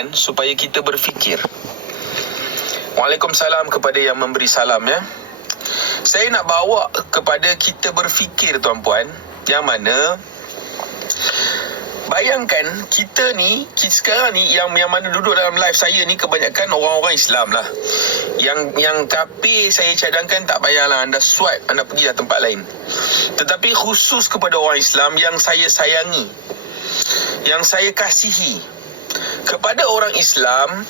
ringan supaya kita berfikir. Waalaikumsalam kepada yang memberi salam ya. Saya nak bawa kepada kita berfikir tuan-puan, yang mana bayangkan kita sekarang ni yang mana duduk dalam live saya ni kebanyakan orang-orang Islam lah. Yang kafir saya cadangkan tak payahlah, anda swipe, anda pergilah tempat lain. Tetapi khusus kepada orang Islam yang saya sayangi, yang saya kasihi, kepada orang Islam,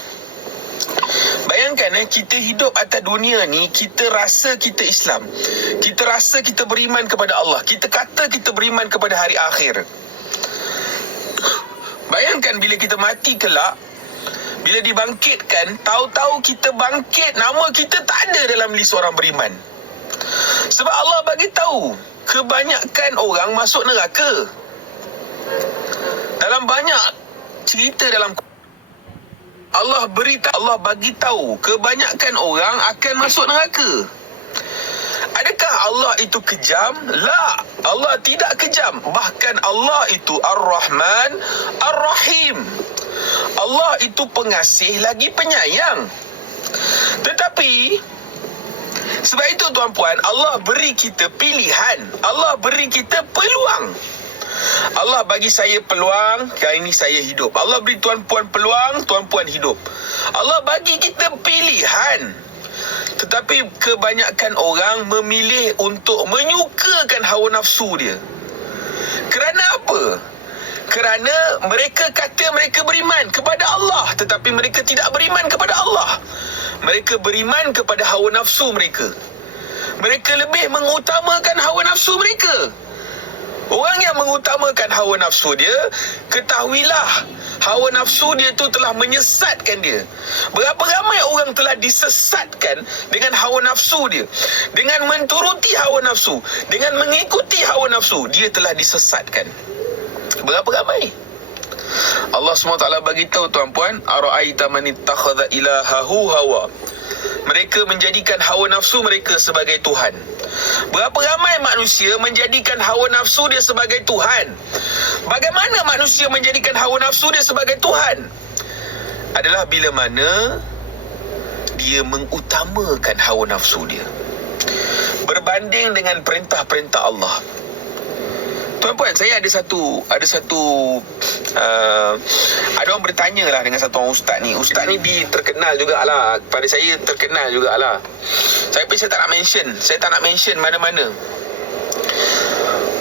bayangkan kita hidup atas dunia ni, kita rasa kita Islam, kita rasa kita beriman kepada Allah, kita kata kita beriman kepada hari akhir. Bayangkan bila kita mati kelak, bila dibangkitkan, tahu-tahu kita bangkit, nama kita tak ada dalam list orang beriman. Sebab Allah bagi tahu kebanyakan orang masuk neraka. Dalam banyak cerita dalam Allah bagi tahu kebanyakan orang akan masuk neraka. Adakah Allah itu kejam? La, Allah tidak kejam. Bahkan Allah itu Ar-Rahman Ar-Rahim. Allah itu pengasih lagi penyayang. Tetapi sebab itu tuan-puan, Allah beri kita pilihan, Allah beri kita peluang. Allah bagi saya peluang, kali ini saya hidup. Allah beri tuan-puan peluang, tuan-puan hidup. Allah bagi kita pilihan. Tetapi kebanyakan orang memilih untuk menyukakan hawa nafsu dia. Kerana apa? Kerana mereka kata mereka beriman kepada Allah, tetapi mereka tidak beriman kepada Allah. Mereka beriman kepada hawa nafsu mereka. Mereka lebih mengutamakan hawa nafsu mereka. Orang yang mengutamakan hawa nafsu dia, ketahuilah hawa nafsu dia tu telah menyesatkan dia. Berapa ramai orang telah disesatkan dengan hawa nafsu dia, dengan menturuti hawa nafsu, dengan mengikuti hawa nafsu, dia telah disesatkan. Berapa ramai? Allah SWT bagi tahu tuan-puan, ara'aita man ittakhadha ilahahu hawa. Mereka menjadikan hawa nafsu mereka sebagai Tuhan. Berapa ramai manusia menjadikan hawa nafsu dia sebagai Tuhan? Bagaimana manusia menjadikan hawa nafsu dia sebagai Tuhan? Adalah bila mana dia mengutamakan hawa nafsu dia berbanding dengan perintah-perintah Allah. Tuan-puan, saya ada orang bertanya lah dengan satu orang ustaz ni. Ustaz ni terkenal jugalah, pada saya terkenal jugalah. Saya tak nak mention mana-mana.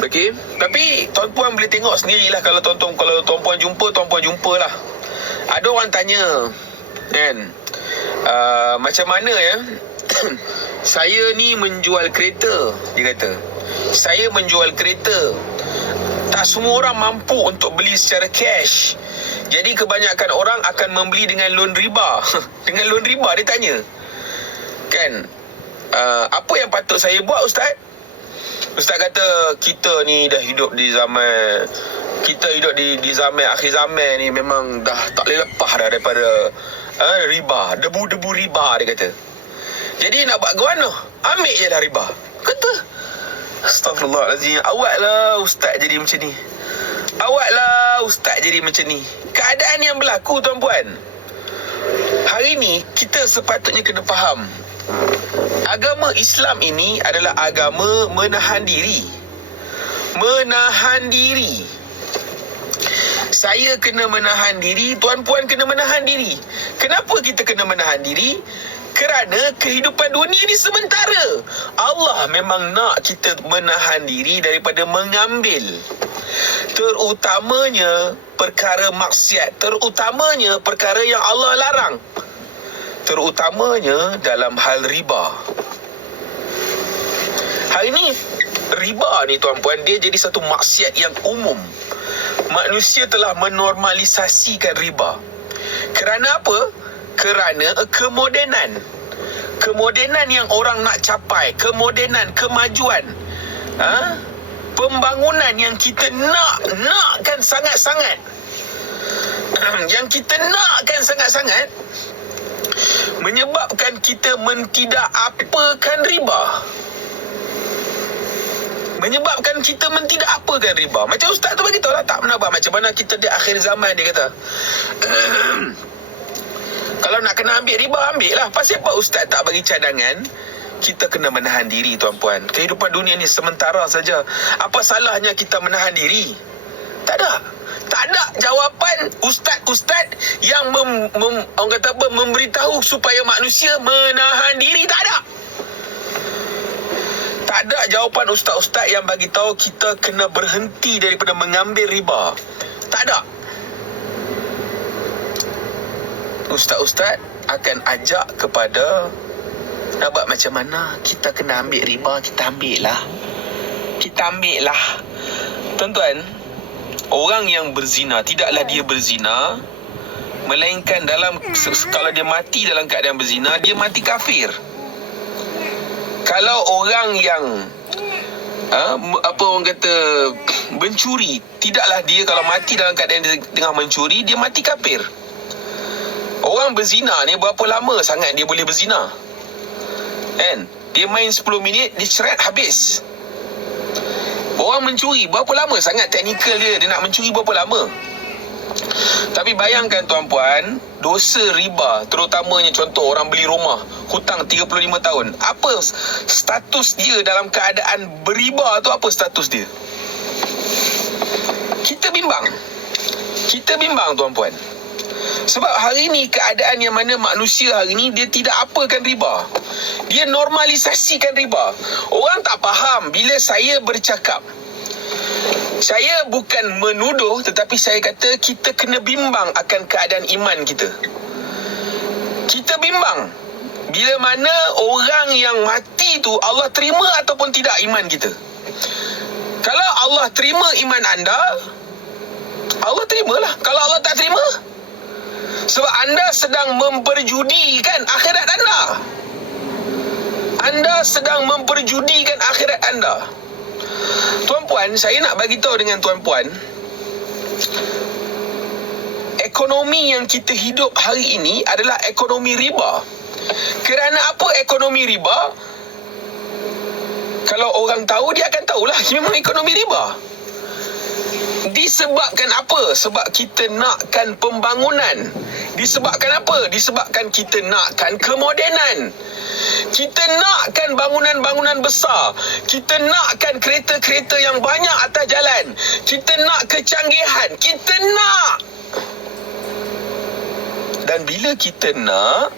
Okey, tapi tuan-puan boleh tengok sendirilah. Kalau tuan-puan jumpa lah. Ada orang tanya kan, macam mana ya saya ni menjual kereta. Dia kata, saya menjual kereta, tak semua orang mampu untuk beli secara cash. Jadi kebanyakan orang akan membeli dengan loan riba. Dengan loan riba, dia tanya kan, apa yang patut saya buat Ustaz? Ustaz kata, kita ni dah hidup di zaman, di zaman akhir zaman ni, memang dah tak boleh lepas dah daripada riba, debu-debu riba, dia kata. Jadi nak buat ke mana? Ambil je lah riba. Kata, Astaghfirullahalazim, awaklah Ustaz jadi macam ni. Awaklah Ustaz jadi macam ni. Keadaan yang berlaku tuan-puan, hari ni kita sepatutnya kena faham, agama Islam ini adalah agama menahan diri. Menahan diri. Saya kena menahan diri, tuan-puan kena menahan diri. Kenapa kita kena menahan diri? Kerana kehidupan dunia ni sementara. Allah memang nak kita menahan diri daripada mengambil, terutamanya perkara maksiat, terutamanya perkara yang Allah larang, terutamanya dalam hal riba. Hari ni riba ni tuan-puan, dia jadi satu maksiat yang umum. Manusia telah menormalisasikan riba. Kerana apa? Kerana kemodenan. Kemodenan yang orang nak capai, kemodenan, kemajuan, pembangunan yang kita nakkan sangat-sangat. Yang kita nakkan sangat-sangat menyebabkan kita mentidak apakan riba. Menyebabkan kita mentidak apakan riba. Macam ustaz tu bagi tahu lah, tak menabah macam mana kita di akhir zaman, dia kata Kalau nak kena ambil riba, ambil lah. Pasal apa ustaz tak bagi cadangan? Kita kena menahan diri, tuan-puan. Kehidupan dunia ni sementara saja. Apa salahnya kita menahan diri? Tak ada. Tak ada jawapan ustaz-ustaz yang orang kata apa, memberitahu supaya manusia menahan diri. Tak ada. Tak ada jawapan ustaz-ustaz yang bagi tahu kita kena berhenti daripada mengambil riba. Tak ada. Ustaz-ustaz akan ajak kepada nak buat macam mana kita kena ambil riba, kita ambil lah. Kita ambil lah. Tuan-tuan, orang yang berzina, tidaklah dia berzina, melainkan kalau dia mati dalam keadaan berzina, dia mati kafir. Kalau orang yang orang kata mencuri, tidaklah dia kalau mati dalam keadaan dia tengah mencuri, dia mati kafir. Orang berzina ni berapa lama sangat dia boleh berzina? Kan? Dia main 10 minit, dia ceret habis. Orang mencuri berapa lama sangat teknikal dia nak mencuri berapa lama? Tapi bayangkan tuan-puan, dosa riba, terutamanya contoh orang beli rumah, hutang 35 tahun. Apa status dia dalam keadaan beriba tu? Apa status dia? Kita bimbang. Kita bimbang, tuan-puan. Sebab hari ni keadaan yang mana manusia hari ni dia tidak apakan riba. Dia normalisasikan riba. Orang tak faham bila saya bercakap. Saya bukan menuduh, tetapi saya kata kita kena bimbang akan keadaan iman kita. Kita bimbang bila mana orang yang mati tu Allah terima ataupun tidak iman kita. Kalau Allah terima iman anda, Allah terimalah. Kalau Allah tak terima, sebab anda sedang memperjudikan akhirat anda. Anda sedang memperjudikan akhirat anda. Tuan-puan, saya nak bagi tahu dengan tuan-puan, ekonomi yang kita hidup hari ini adalah ekonomi riba. Kerana apa ekonomi riba? Kalau orang tahu, dia akan tahulah memang ekonomi riba. Disebabkan apa? Sebab kita nakkan pembangunan. Disebabkan apa? Disebabkan kita nakkan kemodenan. Kita nakkan bangunan-bangunan besar. Kita nakkan kereta-kereta yang banyak atas jalan. Kita nak kecanggihan. Kita nak. Dan bila kita nak,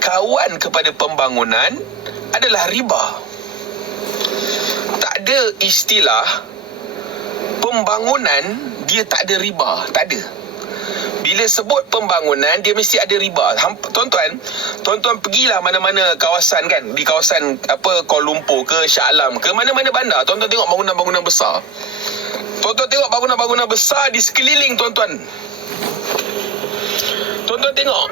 kawan kepada pembangunan adalah riba. Tak ada istilah pembangunan dia tak ada riba. Tak ada. Bila sebut pembangunan, dia mesti ada riba. Tuan-tuan pergilah mana-mana kawasan kan, di kawasan Kuala Lumpur ke Shah Alam ke mana-mana bandar, tuan-tuan tengok bangunan-bangunan besar. Tuan-tuan tengok bangunan-bangunan besar di sekeliling tuan-tuan. Tuan-tuan tengok,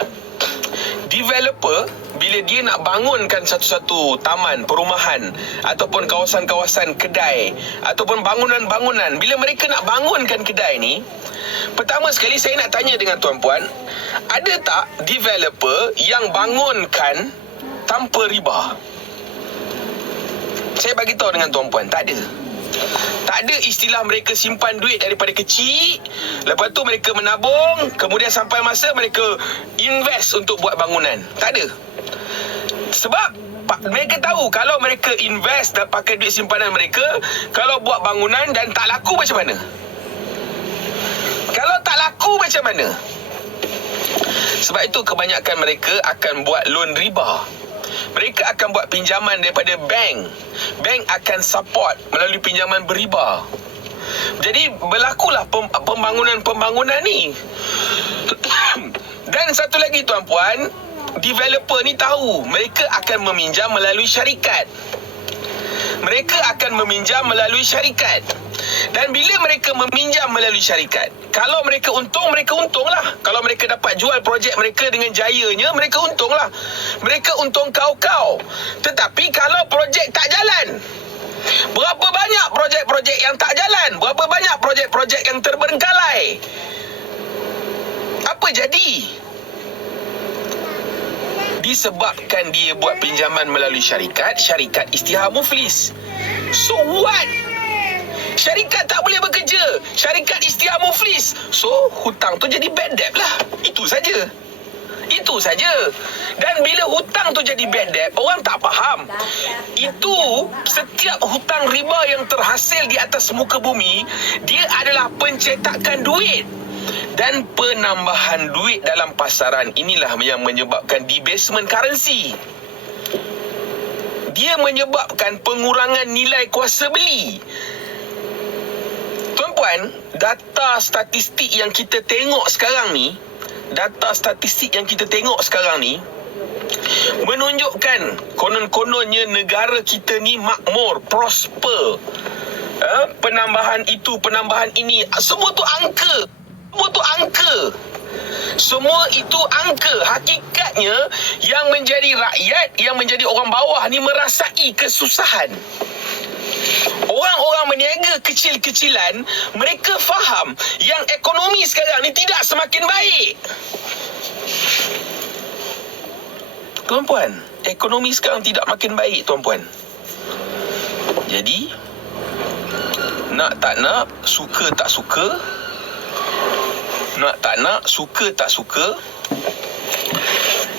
developer bila dia nak bangunkan satu-satu taman, perumahan ataupun kawasan-kawasan kedai ataupun bangunan-bangunan, bila mereka nak bangunkan kedai ni, pertama sekali saya nak tanya dengan tuan-puan, ada tak developer yang bangunkan tanpa riba? Saya bagi tahu dengan tuan-puan, tak ada. Tak ada istilah mereka simpan duit daripada kecil, lepas tu mereka menabung, kemudian sampai masa mereka invest untuk buat bangunan. Tak ada. Sebab mereka tahu kalau mereka invest dan pakai duit simpanan mereka, kalau buat bangunan dan tak laku macam mana? Kalau tak laku macam mana? Sebab itu kebanyakan mereka akan buat loan riba. Mereka akan buat pinjaman daripada bank. Bank akan support melalui pinjaman beriba. Jadi berlakulah pembangunan-pembangunan ni. Dan satu lagi tuan-puan, developer ni tahu mereka akan meminjam melalui syarikat. Mereka akan meminjam melalui syarikat. Dan bila mereka meminjam melalui syarikat, kalau mereka untung, mereka untunglah. Kalau mereka dapat jual projek mereka dengan jayanya, mereka untunglah. Mereka untung kau-kau. Tetapi kalau projek tak jalan, berapa banyak projek-projek yang tak jalan? Berapa banyak projek-projek yang terbengkalai? Apa jadi? Disebabkan dia buat pinjaman melalui syarikat, syarikat Isytihar muflis. So what? Syarikat tak boleh bekerja, syarikat Isytihar muflis. So hutang tu jadi bad debt lah. Itu saja. Begitu saja. Dan bila hutang tu jadi bad debt, orang tak faham. Itu setiap hutang riba yang terhasil di atas muka bumi, dia adalah pencetakan duit dan penambahan duit dalam pasaran. Inilah yang menyebabkan debasement currency. Dia menyebabkan pengurangan nilai kuasa beli. Tuan-puan, data statistik yang kita tengok sekarang ni, menunjukkan konon-kononnya negara kita ni makmur, prosper. Penambahan itu, penambahan ini, semua tu angka. Semua itu angka. Hakikatnya yang menjadi rakyat, yang menjadi orang bawah ni merasai kesusahan. Orang-orang berniaga kecil-kecilan, mereka faham yang ekonomi sekarang ni tidak semakin baik. Tuan-puan, ekonomi sekarang tidak makin baik, tuan-puan. Jadi, nak tak nak, suka tak suka,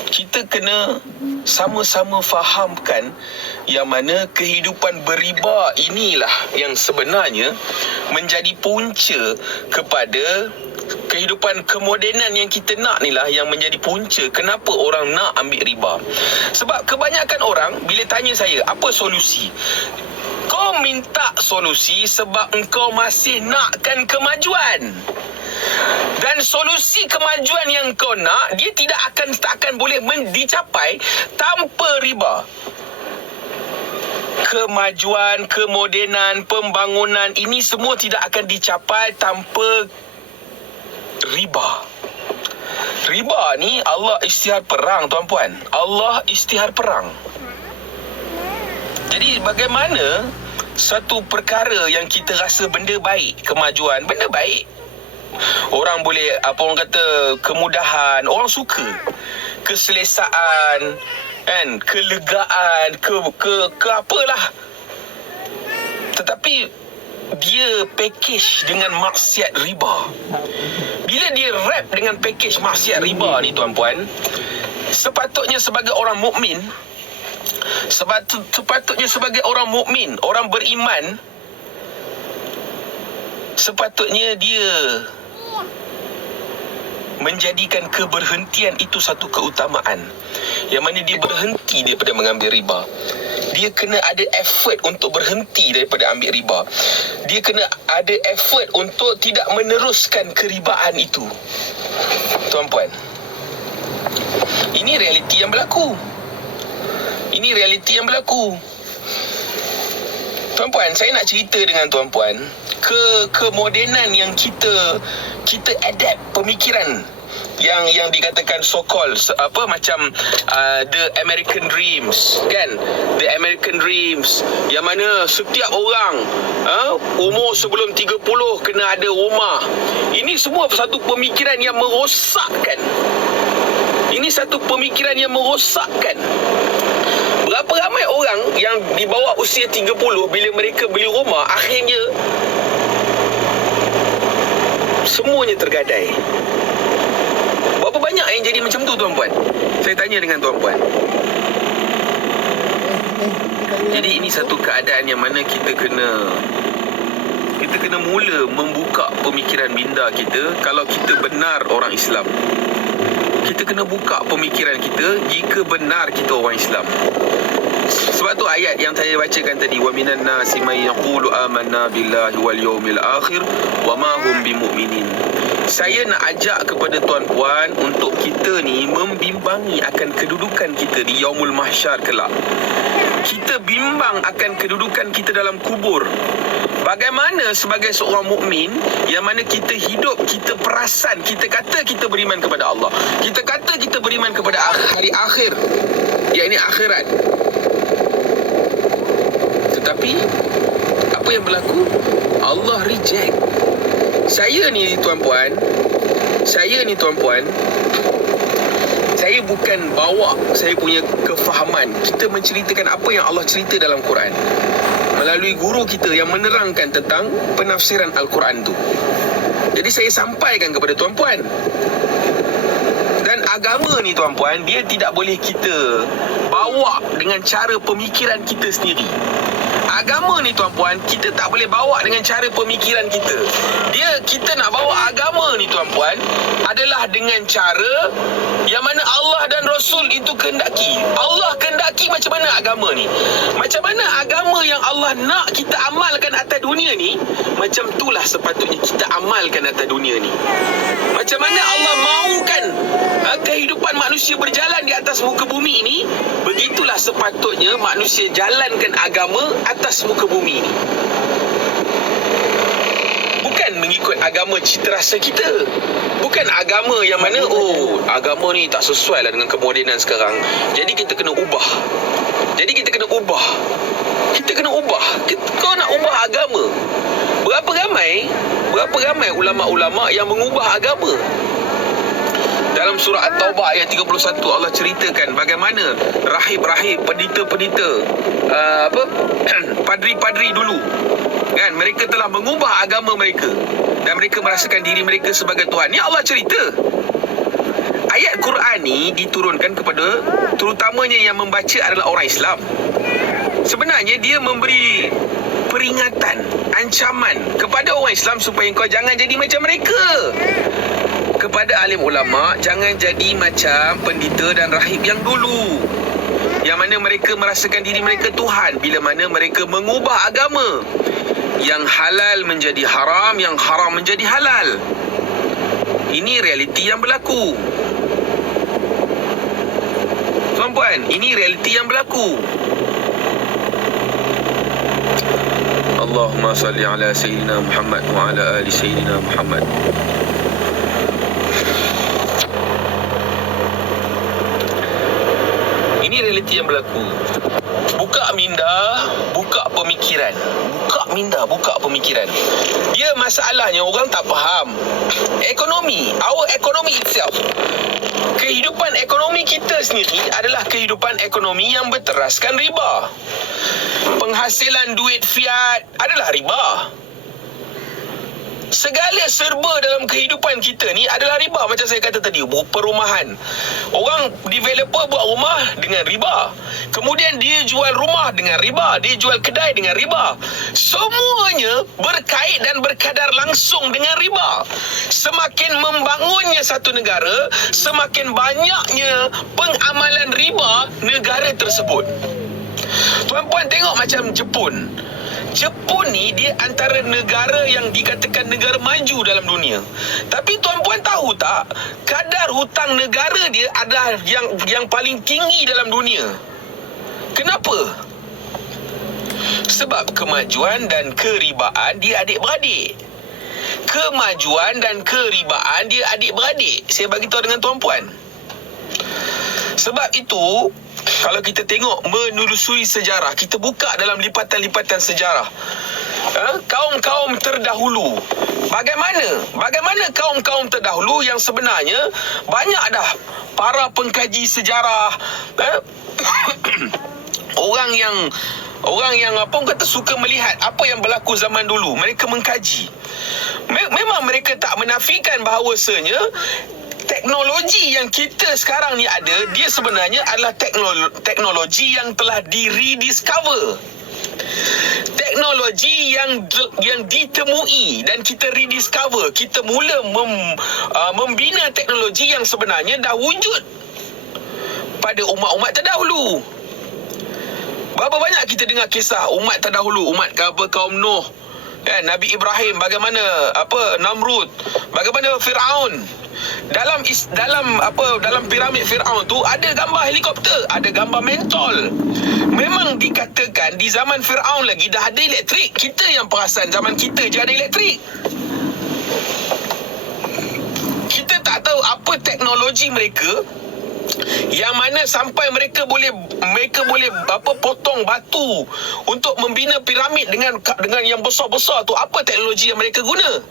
kita kena sama-sama fahamkan yang mana kehidupan beriba inilah yang sebenarnya menjadi punca kepada kehidupan kemodenan yang kita nak ni lah, yang menjadi punca kenapa orang nak ambil riba. Sebab kebanyakan orang bila tanya saya, apa solusi? Kau minta solusi sebab engkau masih nakkan kemajuan. Dan solusi kemajuan yang kau nak, dia tak akan boleh dicapai tanpa riba. Kemajuan, kemodenan, pembangunan ini semua tidak akan dicapai tanpa riba. Riba ni Allah isytihar perang, tuan-puan. Allah isytihar perang. Jadi bagaimana satu perkara yang kita rasa benda baik, kemajuan, benda baik, orang boleh, apa orang kata, kemudahan, orang suka, keselesaan, kan, kelegaan, ke apalah. Tetapi dia package dengan maksiat riba. Bila dia wrap dengan package maksiat riba ni, tuan-puan, sepatutnya sebagai orang mukmin, orang beriman, sepatutnya dia menjadikan keberhentian itu satu keutamaan, yang mana dia berhenti daripada mengambil riba. Dia kena ada effort untuk berhenti daripada ambil riba. Dia kena ada effort untuk tidak meneruskan keribaan itu. Tuan-puan, ini realiti yang berlaku. Tuan-puan, saya nak cerita dengan tuan-puan kemodenan yang kita adapt pemikiran yang dikatakan so-called macam the American Dreams, kan? The American Dreams yang mana setiap orang umur sebelum 30 kena ada rumah. Ini semua satu pemikiran yang merosakkan. Berapa ramai orang yang di bawah usia 30 bila mereka beli rumah, akhirnya semuanya tergadai. Berapa banyak yang jadi macam tu, tuan-puan? Saya tanya dengan tuan-puan. Jadi ini satu keadaan yang mana kita kena mula membuka pemikiran minda kita. Kalau kita benar orang Islam, kita kena buka pemikiran kita jika benar kita orang Islam. Sebab tu ayat yang saya bacakan tadi, wa minan nasi may yaqulu amanna billahi wal yawmil akhir wa ma hum bimu'minin. Saya nak ajak kepada tuan-puan untuk kita ni membimbangi akan kedudukan kita di yaumul mahsyar kelak. Kita bimbang akan kedudukan kita dalam kubur. Bagaimana sebagai seorang mukmin yang mana kita hidup, kita perasan, kita kata kita beriman kepada Allah, kita kata kita beriman kepada hari akhir, iaitu akhirat. Tetapi apa yang berlaku? Allah reject. Saya ni tuan-puan, saya bukan bawa saya punya kefahaman. Kita menceritakan apa yang Allah cerita dalam Quran melalui guru kita yang menerangkan tentang penafsiran Al-Quran tu. Jadi saya sampaikan kepada tuan-puan. Dan agama ni tuan-puan, dia tidak boleh kita bawa dengan cara pemikiran kita sendiri. Agama ni tuan-puan, kita tak boleh bawa dengan cara pemikiran kita. Kita nak bawa agama ni tuan-puan adalah dengan cara yang mana Allah dan Rasul itu kehendaki. Allah kehendaki macam mana agama ni? Macam mana agama yang Allah nak kita amalkan atas dunia ni, macam itulah sepatutnya kita amalkan atas dunia ni. Macam mana Allah mahukan kehidupan manusia berjalan di atas muka bumi ini, begitulah sepatutnya manusia jalankan agama atas muka bumi ini. Bukan mengikut agama cita rasa kita. Bukan agama yang mana agama ni tak sesuai lah dengan kemodenan sekarang, jadi kita kena ubah. Kau nak ubah agama. Berapa ramai ulama-ulama yang mengubah agama. Dalam surah At-Taubah ayat 31, Allah ceritakan bagaimana rahib-rahib, pendeta-pendeta, padri-padri dulu, kan, mereka telah mengubah agama mereka dan mereka merasakan diri mereka sebagai Tuhan. Ni Allah cerita. Ayat Quran ni diturunkan kepada terutamanya yang membaca adalah orang Islam. Sebenarnya dia memberi peringatan, ancaman kepada orang Islam supaya kau jangan jadi macam mereka. Kepada alim ulama, jangan jadi macam pendeta dan rahib yang dulu, yang mana mereka merasakan diri mereka Tuhan bila mana mereka mengubah agama. Yang halal menjadi haram, yang haram menjadi halal. Ini realiti yang berlaku, tuan-puan. Ini realiti yang berlaku. Allahumma salli ala Sayyidina Muhammad wa ala ali Sayyidina Muhammad. Ini realiti yang berlaku. Buka minda, buka pemikiran. Dia masalahnya orang tak faham ekonomi, our economy itself. Kehidupan ekonomi kita sendiri adalah kehidupan ekonomi yang berteraskan riba. Penghasilan duit fiat adalah riba. Segala serba dalam kehidupan kita ni adalah riba. Macam saya kata tadi, perumahan, orang developer buat rumah dengan riba, kemudian dia jual rumah dengan riba, dia jual kedai dengan riba. Semuanya berkait dan berkadar langsung dengan riba. Semakin membangunnya satu negara, semakin banyaknya pengamalan riba negara tersebut. Tuan-puan tengok macam Jepun. Jepun ni dia antara negara yang dikatakan negara maju dalam dunia. Tapi tuan-puan tahu tak, kadar hutang negara dia adalah yang paling tinggi dalam dunia. Kenapa? Sebab kemajuan dan keribaan dia adik-beradik. Saya bagi tahu dengan tuan-puan. Sebab itu, kalau kita tengok menelusuri sejarah, kita buka dalam lipatan-lipatan sejarah, kaum-kaum terdahulu, bagaimana kaum-kaum terdahulu yang sebenarnya banyak dah para pengkaji sejarah, orang yang suka melihat apa yang berlaku zaman dulu. Mereka mengkaji. Memang mereka tak menafikan bahawasanya teknologi yang kita sekarang ni ada, dia sebenarnya adalah teknologi yang telah di-rediscover. Teknologi yang ditemui dan kita rediscover. Kita mula membina teknologi yang sebenarnya dah wujud pada umat-umat terdahulu. Berapa banyak kita dengar kisah umat terdahulu, kaum Nuh, kan, Nabi Ibrahim, bagaimana Namrud, bagaimana Firaun. Dalam piramid Firaun tu ada gambar helikopter, ada gambar mentol. Memang dikatakan di zaman Firaun lagi dah ada elektrik. Kita yang perasan zaman kita je ada elektrik. Kita tak tahu apa teknologi mereka, yang mana sampai mereka boleh potong batu untuk membina piramid dengan yang besar-besar tu. Apa teknologi yang mereka guna?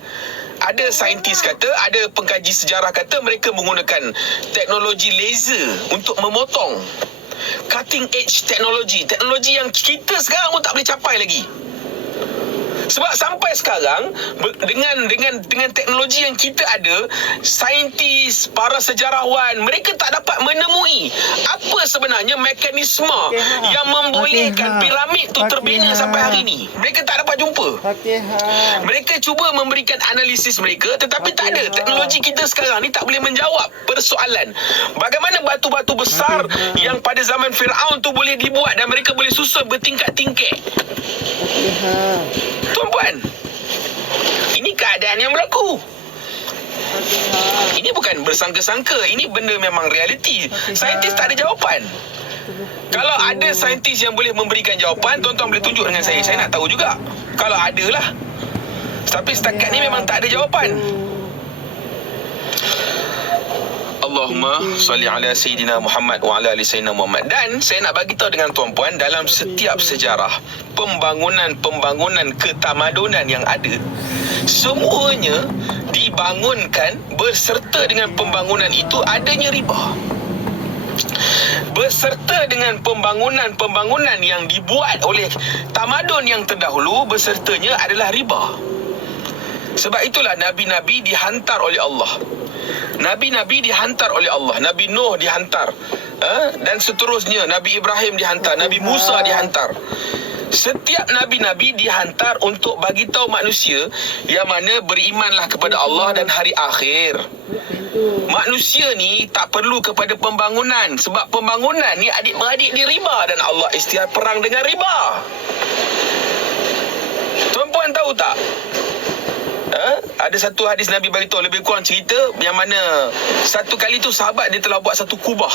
Ada saintis kata, ada pengkaji sejarah kata mereka menggunakan teknologi laser untuk memotong. Cutting edge teknologi yang kita sekarang pun tak boleh capai lagi. Sebab sampai sekarang dengan teknologi yang kita ada, saintis, para sejarawan, mereka tak dapat menemui apa sebenarnya mekanisme yang membolehkan piramid tu terbina sampai hari ni. Mereka tak dapat jumpa. Mereka cuba memberikan analisis mereka, tetapi tak ada. Teknologi kita sekarang ni tak boleh menjawab persoalan bagaimana batu-batu besar yang pada zaman Firaun tu boleh dibuat dan mereka boleh susun bertingkat-tingkat. Tuan-puan, ini keadaan yang berlaku. Ini bukan bersangka-sangka, ini benda memang realiti. Saintis tak ada jawapan. Kalau ada saintis yang boleh memberikan jawapan, tuan-tuan boleh tunjuk dengan saya. Saya nak tahu juga. Kalau ada lah. Tapi setakat ni memang tak ada jawapan. Allahumma salli ala Sayyidina Muhammad wa ala ali Sayyidina Muhammad. Dan saya nak bagi tahu dengan tuan-puan, dalam setiap sejarah pembangunan ketamadunan yang ada, semuanya dibangunkan berserta dengan pembangunan itu adanya riba. Berserta dengan pembangunan yang dibuat oleh tamadun yang terdahulu, bersertanya adalah riba. Sebab itulah Nabi-Nabi dihantar oleh Allah. Nabi-Nabi dihantar oleh Allah. Nabi Nuh dihantar, dan seterusnya. Nabi Ibrahim dihantar, Nabi Musa dihantar. Setiap Nabi-Nabi dihantar untuk bagi tahu manusia yang mana berimanlah kepada Allah dan hari akhir. Manusia ni tak perlu kepada pembangunan, sebab pembangunan ni adik-beradik dia riba, dan Allah istiar perang dengan riba. Tuan-puan tahu tak? Ada satu hadis Nabi beritahu, lebih kurang cerita yang mana satu kali tu sahabat dia telah buat satu kubah.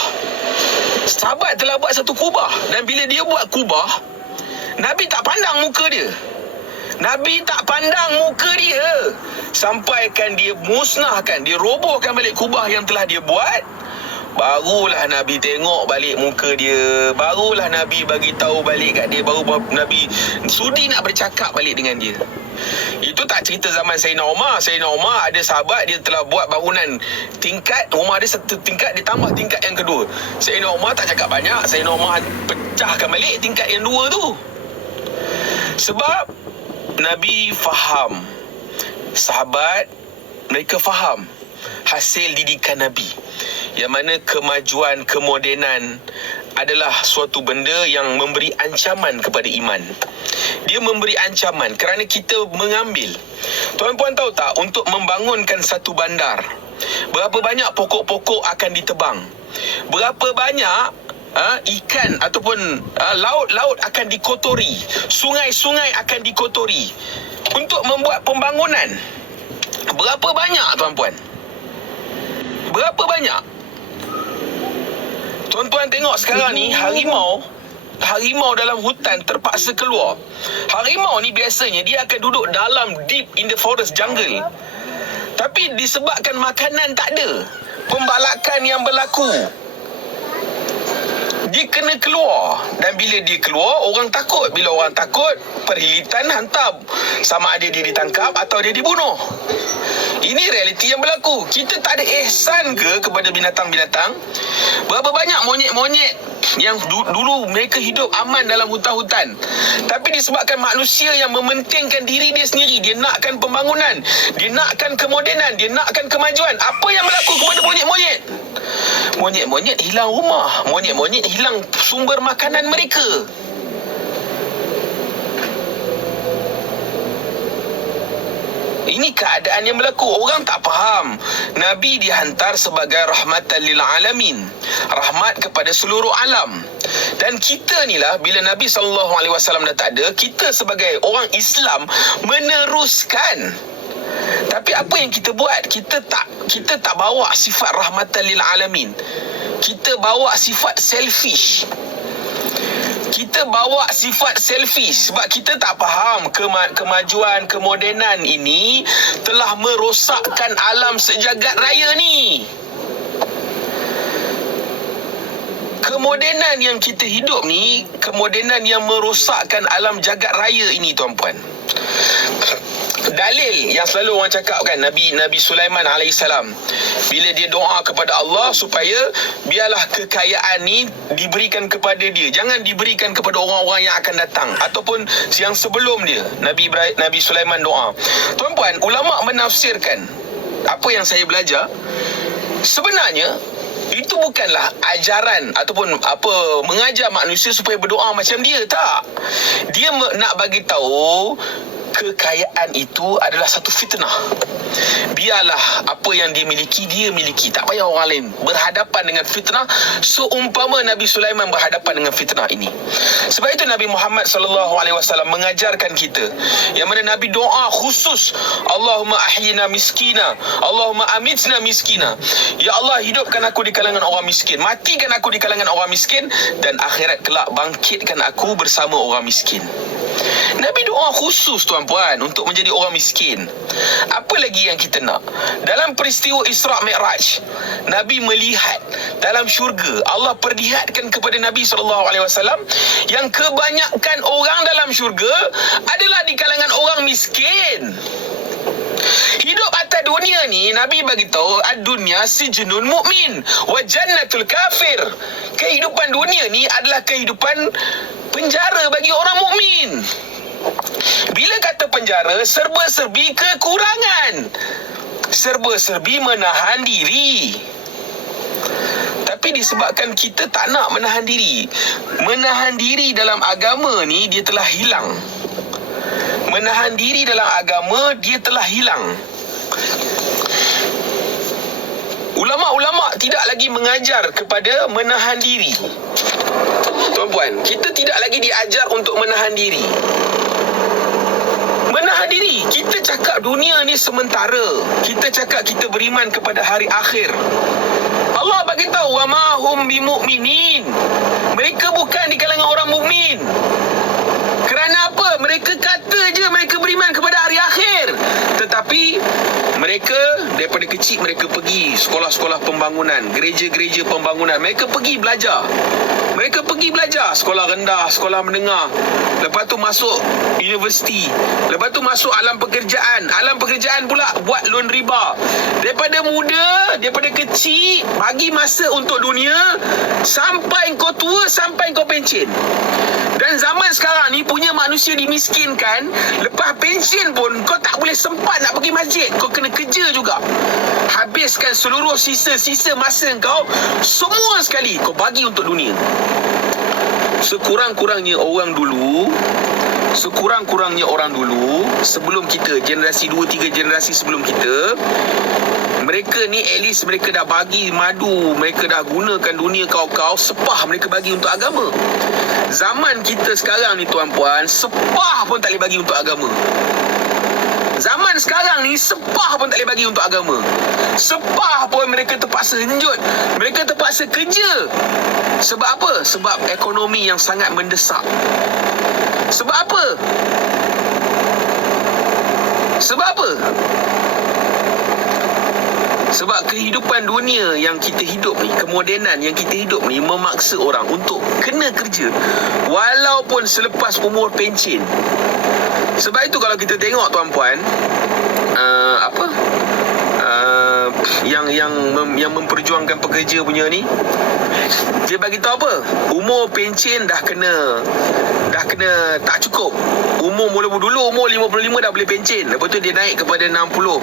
Sahabat telah buat satu kubah, dan bila dia buat kubah, Nabi tak pandang muka dia. Nabi tak pandang muka dia, sampaikan dia musnahkan, dia robohkan balik kubah yang telah dia buat. Barulah Nabi tengok balik muka dia. Barulah Nabi bagi tahu balik kat dia. Baru Nabi sudi nak bercakap balik dengan dia. Itu tak cerita zaman Sayyidina Umar. Sayyidina Umar ada sahabat, dia telah buat bangunan tingkat. Rumah dia satu tingkat, dia tambah tingkat yang kedua. Sayyidina Umar tak cakap banyak. Sayyidina Umar pecahkan balik tingkat yang dua tu. Sebab Nabi faham, sahabat mereka faham hasil didikan Nabi, yang mana kemajuan, kemodenan adalah suatu benda yang memberi ancaman kepada iman. Dia memberi ancaman kerana kita mengambil. Tuan-puan tahu tak, untuk membangunkan satu bandar, berapa banyak pokok-pokok akan ditebang, berapa banyak ikan ataupun laut-laut akan dikotori, sungai-sungai akan dikotori untuk membuat pembangunan. Berapa banyak, tuan-puan? Berapa banyak? Tuan-tuan tengok sekarang ni, harimau dalam hutan terpaksa keluar. Harimau ni biasanya dia akan duduk dalam deep in the forest jungle. Tapi disebabkan makanan tak ada, pembalakan yang berlaku, dia kena keluar. Dan bila dia keluar, orang takut. Bila orang takut, perhilitan hantar, sama ada dia ditangkap atau dia dibunuh. Ini realiti yang berlaku. Kita tak ada ihsan ke kepada binatang-binatang? Berapa banyak monyet-monyet yang dulu mereka hidup aman dalam hutan-hutan, tapi disebabkan manusia yang mementingkan diri dia sendiri, dia nakkan pembangunan, dia nakkan kemodenan, dia nakkan kemajuan, apa yang berlaku kepada monyet-monyet? Monyet-monyet hilang rumah, monyet-monyet hilang sumber makanan mereka. Ini keadaan yang berlaku. Orang tak faham. Nabi dihantar sebagai rahmatan lil alamin, rahmat kepada seluruh alam. Dan kita ni lah, bila Nabi SAW dah tak ada, kita sebagai orang Islam meneruskan. Tapi apa yang kita buat? Kita tak bawa sifat rahmatan lil alamin. Kita bawa sifat selfish. Kita bawa sifat selfish sebab kita tak faham kemajuan, kemodenan ini telah merosakkan alam sejagat raya ni. Kemodenan yang kita hidup ni, kemodenan yang merosakkan alam jagat raya ini, tuan-puan. dalil yang selalu orang cakap kan, Nabi Sulaiman alaihissalam, bila dia doa kepada Allah supaya biarlah kekayaan ni diberikan kepada dia, jangan diberikan kepada orang-orang yang akan datang ataupun yang sebelum dia. Nabi Sulaiman doa. Tuan-puan, ulama menafsirkan apa yang saya belajar, sebenarnya itu bukanlah ajaran ataupun mengajar manusia supaya berdoa macam dia, tak. Dia nak bagi tahu kekayaan itu adalah satu fitnah. Biarlah apa yang dia miliki, tak payah orang lain berhadapan dengan fitnah seumpama Nabi Sulaiman berhadapan dengan fitnah ini. Sebab itu Nabi Muhammad SAW mengajarkan kita, yang mana Nabi doa khusus, Allahumma ahyina miskina, Allahumma amitna miskina. Ya Allah, hidupkan aku di kalangan orang miskin, matikan aku di kalangan orang miskin, dan akhirat kelak bangkitkan aku bersama orang miskin. Nabi doa khusus, tuan-puan, untuk menjadi orang miskin. Apa lagi yang kita nak? Dalam peristiwa Isra' Mi'raj, Nabi melihat dalam syurga, Allah perlihatkan kepada Nabi SAW yang kebanyakan orang dalam syurga adalah di kalangan orang miskin. Hidup atas dunia ni, Nabi bagi tahu, ad-dunya sijnul mu'min wa jannatul kafir. Kehidupan dunia ni adalah kehidupan penjara bagi orang mukmin. Bila kata penjara, serba-serbi kekurangan, serba-serbi menahan diri. Tapi disebabkan kita tak nak menahan diri dalam agama ni, dia telah hilang. Menahan diri dalam agama, dia telah hilang. Ulama-ulama tidak lagi mengajar kepada menahan diri. Tuan-puan, kita tidak lagi diajar untuk menahan diri. Menahan diri, kita cakap dunia ni sementara. Kita cakap kita beriman kepada hari akhir. Allah bagi tahu, wa ma hum bimu'minin. Mereka bukan di kalangan orang mukmin. Kerana apa? Mereka kata je mereka beriman kepada hari akhir, tetapi mereka daripada kecil mereka pergi sekolah-sekolah pembangunan, gereja-gereja pembangunan. Mereka pergi belajar. Sekolah rendah, sekolah menengah. Lepas tu masuk universiti. Lepas tu masuk alam pekerjaan. Alam pekerjaan pula buat loan riba. Daripada muda, daripada kecil, bagi masa untuk dunia sampai kau tua, sampai kau pencen. Dan zaman sekarang ni punya manusia dimiskinkan. Lepas pension pun kau tak boleh sempat nak pergi masjid. Kau kena kerja juga. Habiskan seluruh sisa-sisa masa kau, semua sekali kau bagi untuk dunia. Sekurang-kurangnya orang dulu sebelum kita, generasi 2-3 generasi sebelum kita, mereka ni at least mereka dah bagi madu, mereka dah gunakan dunia kau-kau, sepah mereka bagi untuk agama. Zaman kita sekarang ni, tuan-puan, sepah pun tak boleh bagi untuk agama. Zaman sekarang ni sepah pun tak boleh bagi untuk agama. Sepah pun mereka terpaksa henjut, mereka terpaksa kerja. Sebab apa? Sebab ekonomi yang sangat mendesak. Sebab apa? Sebab kehidupan dunia yang kita hidup ni, kemodenan yang kita hidup ni, memaksa orang untuk kena kerja walaupun selepas umur pencen. Sebab itu kalau kita tengok, tuan-puan, yang memperjuangkan pekerja punya ni, dia bagi tahu apa? Umur pencen dah kena tak cukup. Dulu umur 55 dah boleh pencen. Lepas tu dia naik kepada 60.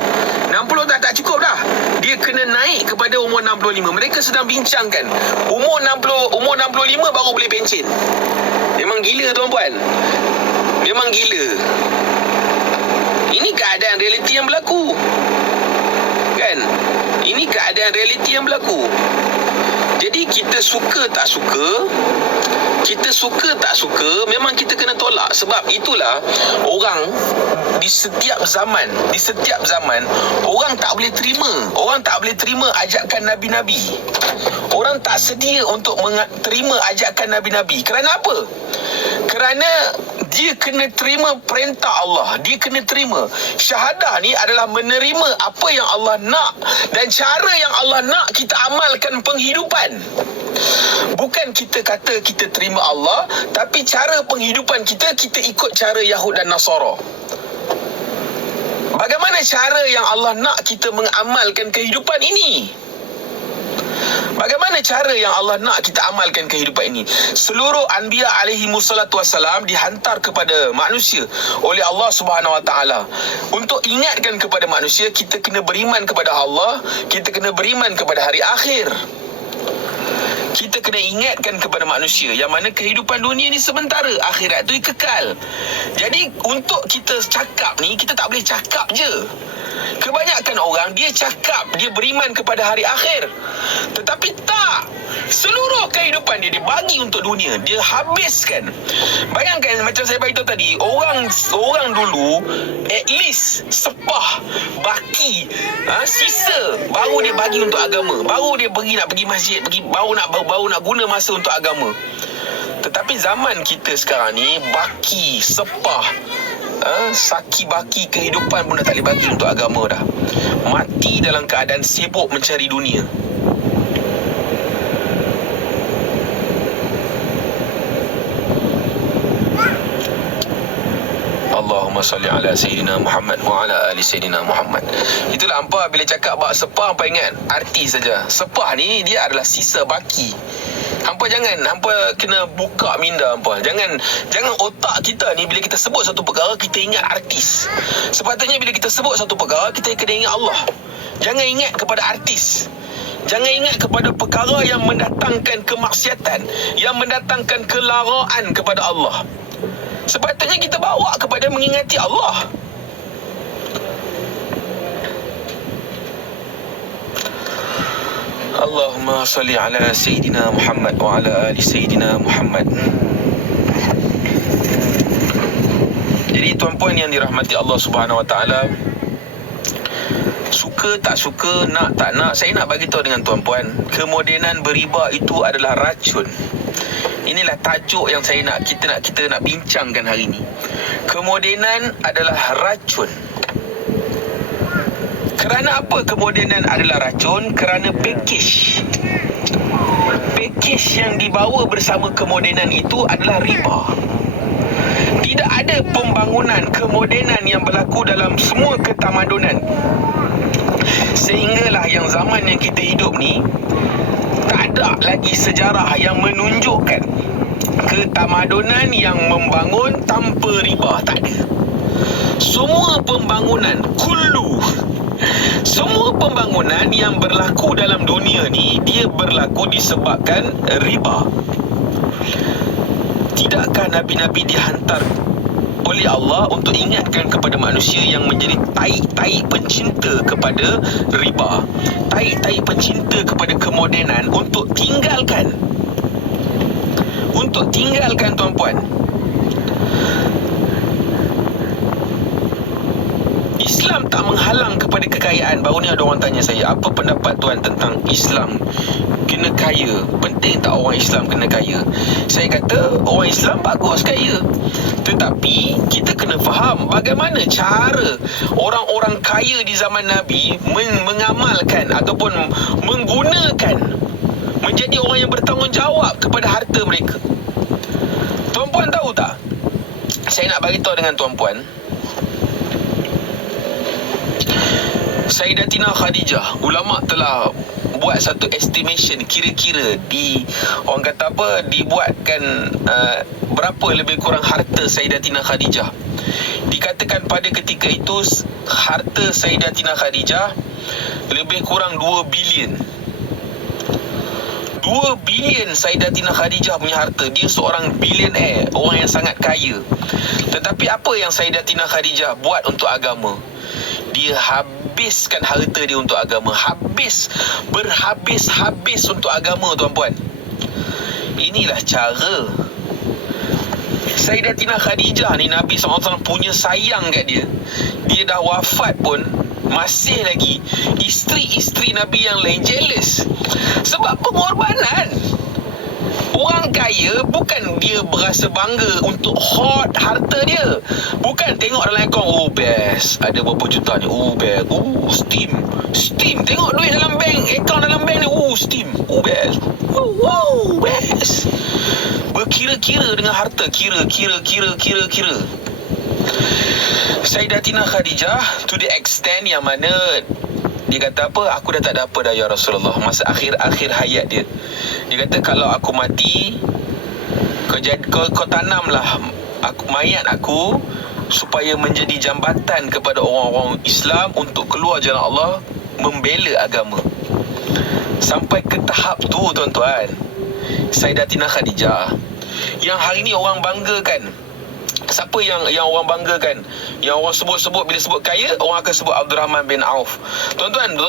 60 tak cukup dah. Dia kena naik kepada umur 65. Mereka sedang bincangkan umur 65 baru boleh pencen. Memang gila, tuan-puan. Memang gila. Ini keadaan realiti yang berlaku. Kan? Ini keadaan realiti yang berlaku. Jadi kita suka tak suka, memang kita kena tolak. Sebab itulah orang di setiap zaman orang tak boleh terima ajakan nabi-nabi. Orang tak sedia untuk terima ajakan nabi-nabi. Kerana apa? Kerana dia kena terima perintah Allah. Dia kena terima. Syahadah ni adalah menerima apa yang Allah nak, dan cara yang Allah nak kita amalkan penghidupan. Bukan kita kata kita terima Allah, tapi cara penghidupan kita ikut cara Yahud dan Nasara. Bagaimana cara yang Allah nak kita mengamalkan kehidupan ini? Bagaimana cara yang Allah nak kita amalkan kehidupan ini? Seluruh anbiya alaihi musallatu wassalam dihantar kepada manusia oleh Allah Subhanahu wa taala untuk ingatkan kepada manusia, kita kena beriman kepada Allah, kita kena beriman kepada hari akhir. Kita kena ingatkan kepada manusia yang mana kehidupan dunia ni sementara, akhirat tu kekal. Jadi untuk kita cakap ni, kita tak boleh cakap je. Kebanyakan orang dia cakap dia beriman kepada hari akhir, tetapi tak. Seluruh kehidupan dia bagi untuk dunia, dia habiskan. Bayangkan macam saya beritahu tadi, orang dulu at least sepah baki, sisa baru dia bagi untuk agama, baru dia nak pergi masjid, baru nak guna masa untuk agama. Tetapi zaman kita sekarang ni, baki, sepah, saki baki kehidupan pun dah tak boleh bagi untuk agama dah. Mati dalam keadaan sibuk mencari dunia. Allahumma salli ala Sayyidina Muhammad wa ala ali Sayyidina Muhammad. Itulah hampa bila cakap bab sepah, hampa ingat artis saja. Sepah ni dia adalah sisa baki. Hampa kena buka minda hampa. Jangan otak kita ni bila kita sebut satu perkara kita ingat artis. Sepatutnya bila kita sebut satu perkara kita kena ingat Allah. Jangan ingat kepada artis. Jangan ingat kepada perkara yang mendatangkan kemaksiatan, yang mendatangkan kelaraan kepada Allah. Sepatutnya kita bawa kepada mengingati Allah. Allahumma salli ala Sayyidina Muhammad wa ala ali Sayyidina Muhammad. Jadi tuan-puan yang dirahmati Allah Subhanahu wa taala, suka tak suka, nak tak nak, saya nak bagi tahu dengan tuan-puan, kemodenan beriba itu adalah racun. Inilah tajuk yang kita nak bincangkan hari ini. Kemodenan adalah racun. Kerana apa kemodenan adalah racun? Kerana package yang dibawa bersama kemodenan itu adalah riba. Tidak ada pembangunan kemodenan yang berlaku dalam semua ketamadunan. Sehinggalah yang zaman yang kita hidup ni, tak ada lagi sejarah yang menunjukkan ketamadunan yang membangun tanpa riba. Tak ada. Semua pembangunan semua pembangunan yang berlaku dalam dunia ni, dia berlaku disebabkan riba. Tidakkah Nabi-Nabi dihantar oleh Allah untuk ingatkan kepada manusia yang menjadi taik-taik pencinta kepada riba, taik-taik pencinta kepada kemodenan, untuk tinggalkan tuan-puan. Islam tak menghalang kepada kekayaan. Baru ni ada orang tanya saya, apa pendapat tuan tentang Islam kena kaya? Penting tak orang Islam kena kaya? Saya kata orang Islam bagus kaya, tetapi kita kena faham bagaimana cara orang-orang kaya di zaman Nabi mengamalkan ataupun menggunakan, menjadi orang yang bertanggungjawab kepada harta mereka. Tuan-puan tahu tak? Saya nak bagi tahu dengan tuan-puan, Sayyidatina Khadijah, ulama telah buat satu estimation, kira-kira orang kata apa, dibuatkan berapa lebih kurang harta Sayyidatina Khadijah. Dikatakan pada ketika itu harta Sayyidatina Khadijah lebih kurang 2 bilion. 2 bilion Sayyidatina Khadijah punya harta. Dia seorang billionaire, orang yang sangat kaya. Tetapi apa yang Sayyidatina Khadijah buat untuk agama? Dia habiskan harta dia untuk agama. Berhabis-habis untuk agama, tuan-puan. Inilah cara Sayyidatina Khadijah ni. Nabi SAW punya sayang kat dia. Dia dah wafat pun masih lagi isteri-isteri Nabi yang lain jealous. Sebab pengorbanan. Orang kaya bukan dia berasa bangga untuk hoard harta dia. Bukan tengok dalam akaun, oh best, ada berapa juta ni, oh best, oh steam. Tengok duit dalam bank, akaun dalam bank ni, oh steam, oh best, wow best. Berkira-kira dengan harta, kira. Sayyidatina Khadijah to the extent yang mana dia kata apa, aku dah tak ada apa dah ya Rasulullah, masa akhir hayat dia. Dia kata kalau aku mati, kau tanamlah mayat aku supaya menjadi jambatan kepada orang-orang Islam untuk keluar jalan Allah, membela agama. Sampai ke tahap tu tuan-tuan, Sayyidatina Khadijah yang hari ni orang banggakan. Siapa yang orang banggakan? Yang orang sebut-sebut, bila sebut kaya, orang akan sebut Abdul Rahman bin Auf. Tuan-tuan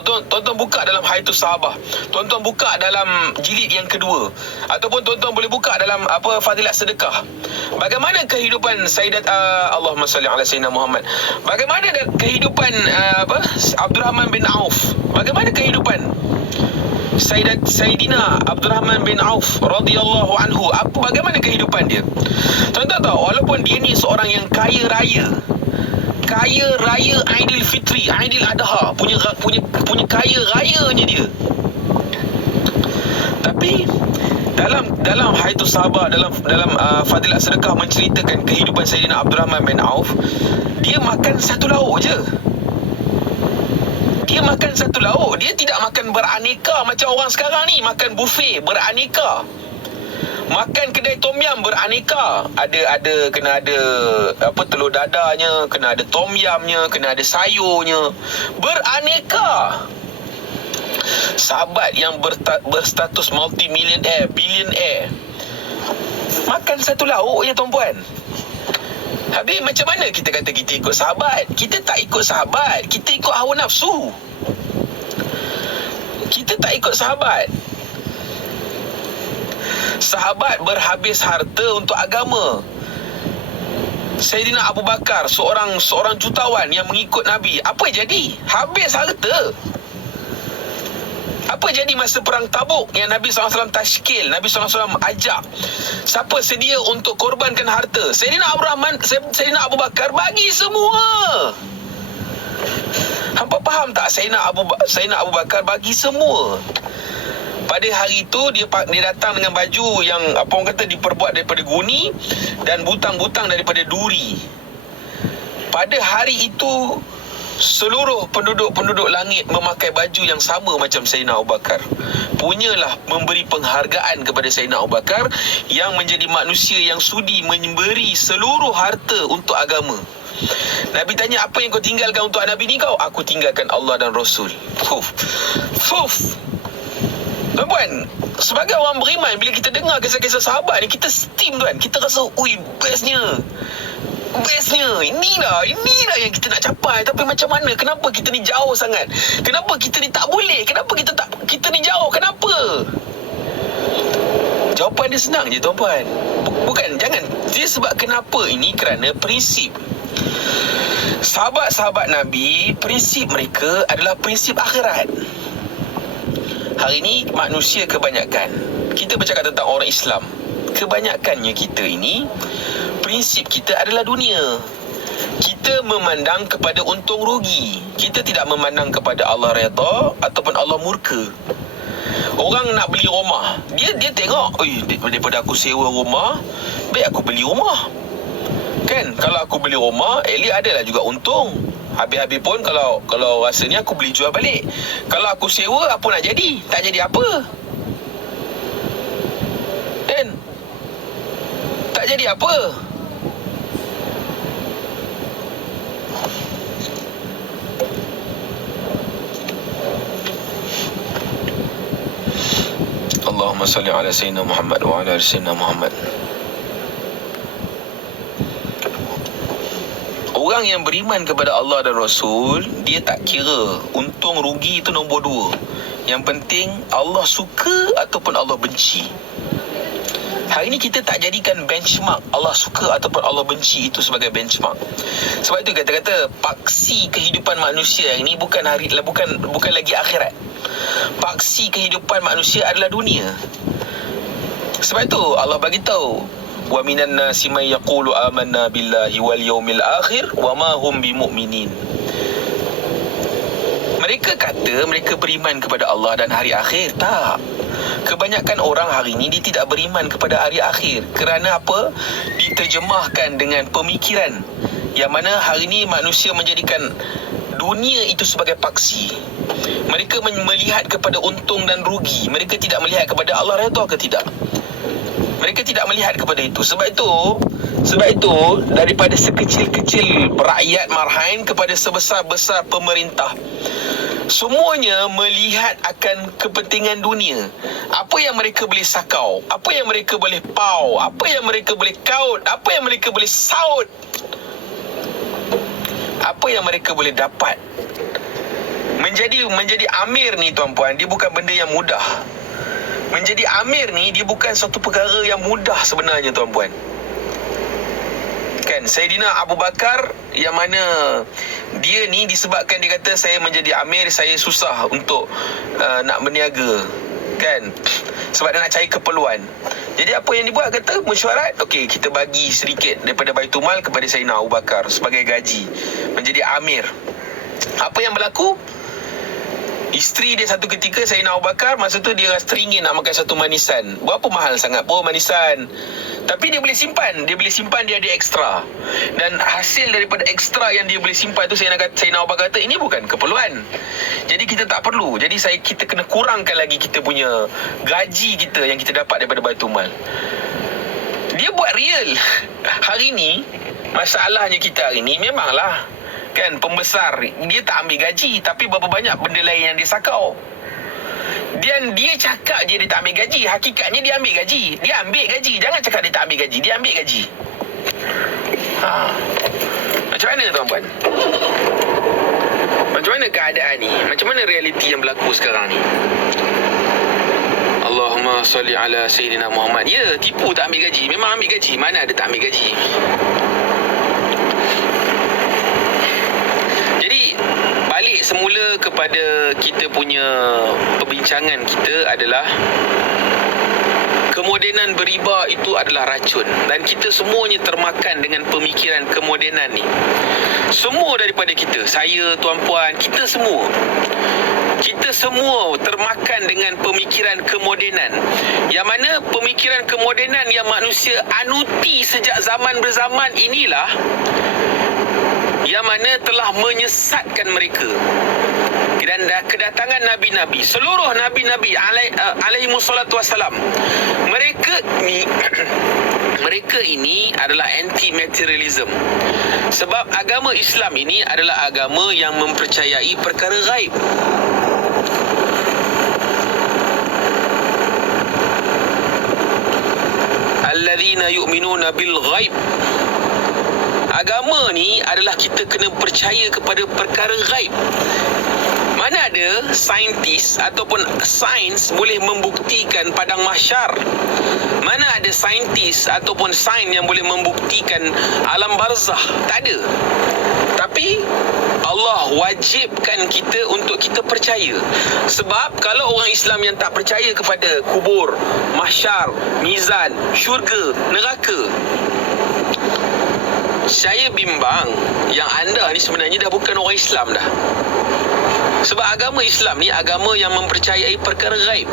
buka dalam Hayatus Sahabah. Tuan-tuan buka dalam jilid yang kedua, ataupun tuan-tuan boleh buka dalam Fadilat Sedekah. Bagaimana kehidupan Allahumma salli ala Sayyidina Muhammad. Bagaimana kehidupan Abdul Rahman bin Auf? Bagaimana kehidupan Sayyidina Abdul Rahman bin Auf radhiyallahu anhu? Bagaimana kehidupan dia? Tuan-tuan tahu, walaupun dia ni seorang yang kaya raya Aidil Fitri, Aidil Adha, punya kaya rayanya dia, tapi dalam Hayatus Sahabah, dalam Fadilat Sedekah menceritakan kehidupan Sayyidina Abdul Rahman bin Auf, dia makan satu lauk je. Dia makan satu lauk. Dia tidak makan beraneka macam orang sekarang ni, makan buffet beraneka. Makan kedai tom yam beraneka. Kena ada telur dadanya, kena ada tom yamnya, kena ada sayurnya. Beraneka. Sahabat yang berstatus multimillionaire, billionaire, makan satu lauk je tuan-puan. Habis macam mana kita kata kita ikut sahabat? Kita tak ikut sahabat, kita ikut hawa nafsu. Kita tak ikut sahabat. Sahabat berhabis harta untuk agama. Sayyidina Abu Bakar, seorang jutawan yang mengikut Nabi, apa jadi? Habis harta. Apa jadi masa perang Tabuk yang Nabi SAW tashkil, Nabi SAW ajak, siapa sedia untuk korbankan harta? Sayyidina Abu Bakar bagi semua. Hampa faham tak? Sayyidina Abu Bakar bagi semua. Pada hari itu dia datang dengan baju yang orang kata diperbuat daripada guni dan butang-butang daripada duri. Pada hari itu seluruh penduduk langit memakai baju yang sama macam Sayyidina Abu Bakar. Punyalah memberi penghargaan kepada Sayyidina Abu Bakar yang menjadi manusia yang sudi memberi seluruh harta untuk agama. Nabi tanya, apa yang kau tinggalkan untuk Nabi ni kau? Aku tinggalkan Allah dan Rasul. Tuan-puan, sebagai orang beriman, bila kita dengar kisah-kisah sahabat ni, kita steam tuan. Kita rasa, ui, bestnya. Inilah yang kita nak capai. Tapi macam mana? Kenapa kita ni jauh sangat? Kenapa kita ni tak boleh? Kenapa kita ni jauh? Kenapa? Jawapan dia senang je tuan-puan. Bukan, jangan. Dia sebab kenapa ini kerana prinsip. Sahabat-sahabat Nabi, prinsip mereka adalah prinsip akhirat. Hari ini manusia kebanyakan, kita bercakap tentang orang Islam, kebanyakannya kita ini, prinsip kita adalah dunia. Kita memandang kepada untung rugi. Kita tidak memandang kepada Allah redha ataupun Allah murka. Orang nak beli rumah, dia tengok, daripada aku sewa rumah, baik aku beli rumah. Kan, kalau aku beli rumah, adalah juga untung. Habis-habis pun kalau rasanya aku beli jual balik. Kalau aku sewa, apa nak jadi? Tak jadi apa. Kan? Tak jadi apa. Allahumma salli ala Sayyidina Muhammad wa ala Sayyidina Muhammad. Orang yang beriman kepada Allah dan Rasul, dia tak kira untung rugi itu nombor 2. Yang penting Allah suka ataupun Allah benci. Hari ini kita tak jadikan benchmark Allah suka ataupun Allah benci itu sebagai benchmark. Sebab itu kata-kata paksi kehidupan manusia ini bukan lagi akhirat. Paksi kehidupan manusia adalah dunia. Sebab itu Allah bagi tahu, wa minan nasi may yaqulu amanna billahi wal yawmil akhir wa ma hum bimu'minin. Mereka kata mereka beriman kepada Allah dan hari akhir. Tak. Kebanyakan orang hari ini dia tidak beriman kepada hari akhir. Kerana apa? Diterjemahkan dengan pemikiran yang mana hari ini manusia menjadikan dunia itu sebagai paksi. Mereka melihat kepada untung dan rugi. Mereka tidak melihat kepada Allah redha ke tidak. Mereka tidak melihat kepada itu. Sebab itu daripada sekecil-kecil rakyat marhain kepada sebesar-besar pemerintah, semuanya melihat akan kepentingan dunia. Apa yang mereka boleh sakau, apa yang mereka boleh pau, apa yang mereka boleh kaut, apa yang mereka boleh saut, apa yang mereka boleh dapat. Menjadi amir ni tuan-puan, dia bukan benda yang mudah. Menjadi amir ni dia bukan satu perkara yang mudah sebenarnya tuan-puan. Kan Saidina Abu Bakar, yang mana dia ni disebabkan dia kata saya menjadi amir, saya susah untuk nak berniaga, kan, sebab dia nak cari keperluan. Jadi apa yang dibuat, kata mesyuarat, okey, kita bagi sedikit daripada Baitul Mal kepada Saidina Abu Bakar sebagai gaji menjadi amir. Apa yang berlaku? Isteri dia satu ketika, Saidina Abu Bakar, masa tu dia rasa teringin nak makan satu manisan. Berapa mahal sangat pun manisan, tapi dia boleh simpan. Dia ada ekstra. Dan hasil daripada ekstra yang dia boleh simpan tu, Saidina Abu Bakar kata, ini bukan keperluan, jadi kita tak perlu. Jadi kita kena kurangkan lagi kita punya gaji kita yang kita dapat daripada Baitul Mal. Dia buat real. Hari ni, masalahnya kita hari ni memanglah, kan, pembesar dia tak ambil gaji, tapi berapa banyak benda lain yang dia sakau. Dan dia cakap je dia tak ambil gaji, hakikatnya dia ambil gaji. Dia ambil gaji. Jangan cakap dia tak ambil gaji, dia ambil gaji. Macam mana tuan-puan? Macam mana keadaan ni? Macam mana realiti yang berlaku sekarang ni? Allahumma salli ala Sayyidina Muhammad. Ya, tipu tak ambil gaji. Memang ambil gaji. Mana ada tak ambil gaji? Jadi balik semula kepada kita punya perbincangan kita adalah kemodenan beriba itu adalah racun, dan kita semuanya termakan dengan pemikiran kemodenan ni. Semua daripada kita, saya, tuan-puan, kita semua termakan dengan pemikiran kemodenan, yang mana pemikiran kemodenan yang manusia anuti sejak zaman berzaman inilah yang mana telah menyesatkan mereka. Dan kedatangan Nabi-Nabi, seluruh Nabi-Nabi alaihi wassalatu wassalam, mereka ini adalah anti-materialism. Sebab agama Islam ini adalah agama yang mempercayai perkara ghaib. Alladzina yu'minuna bil ghaib. Agama ni adalah kita kena percaya kepada perkara ghaib. Mana ada saintis ataupun sains boleh membuktikan padang mahsyar? Mana ada saintis ataupun sains yang boleh membuktikan alam barzah? Tak ada. Tapi Allah wajibkan kita untuk kita percaya. Sebab kalau orang Islam yang tak percaya kepada kubur, mahsyar, mizan, syurga, neraka, saya bimbang yang anda ni sebenarnya dah bukan orang Islam dah. Sebab agama Islam ni agama yang mempercayai perkara ghaib.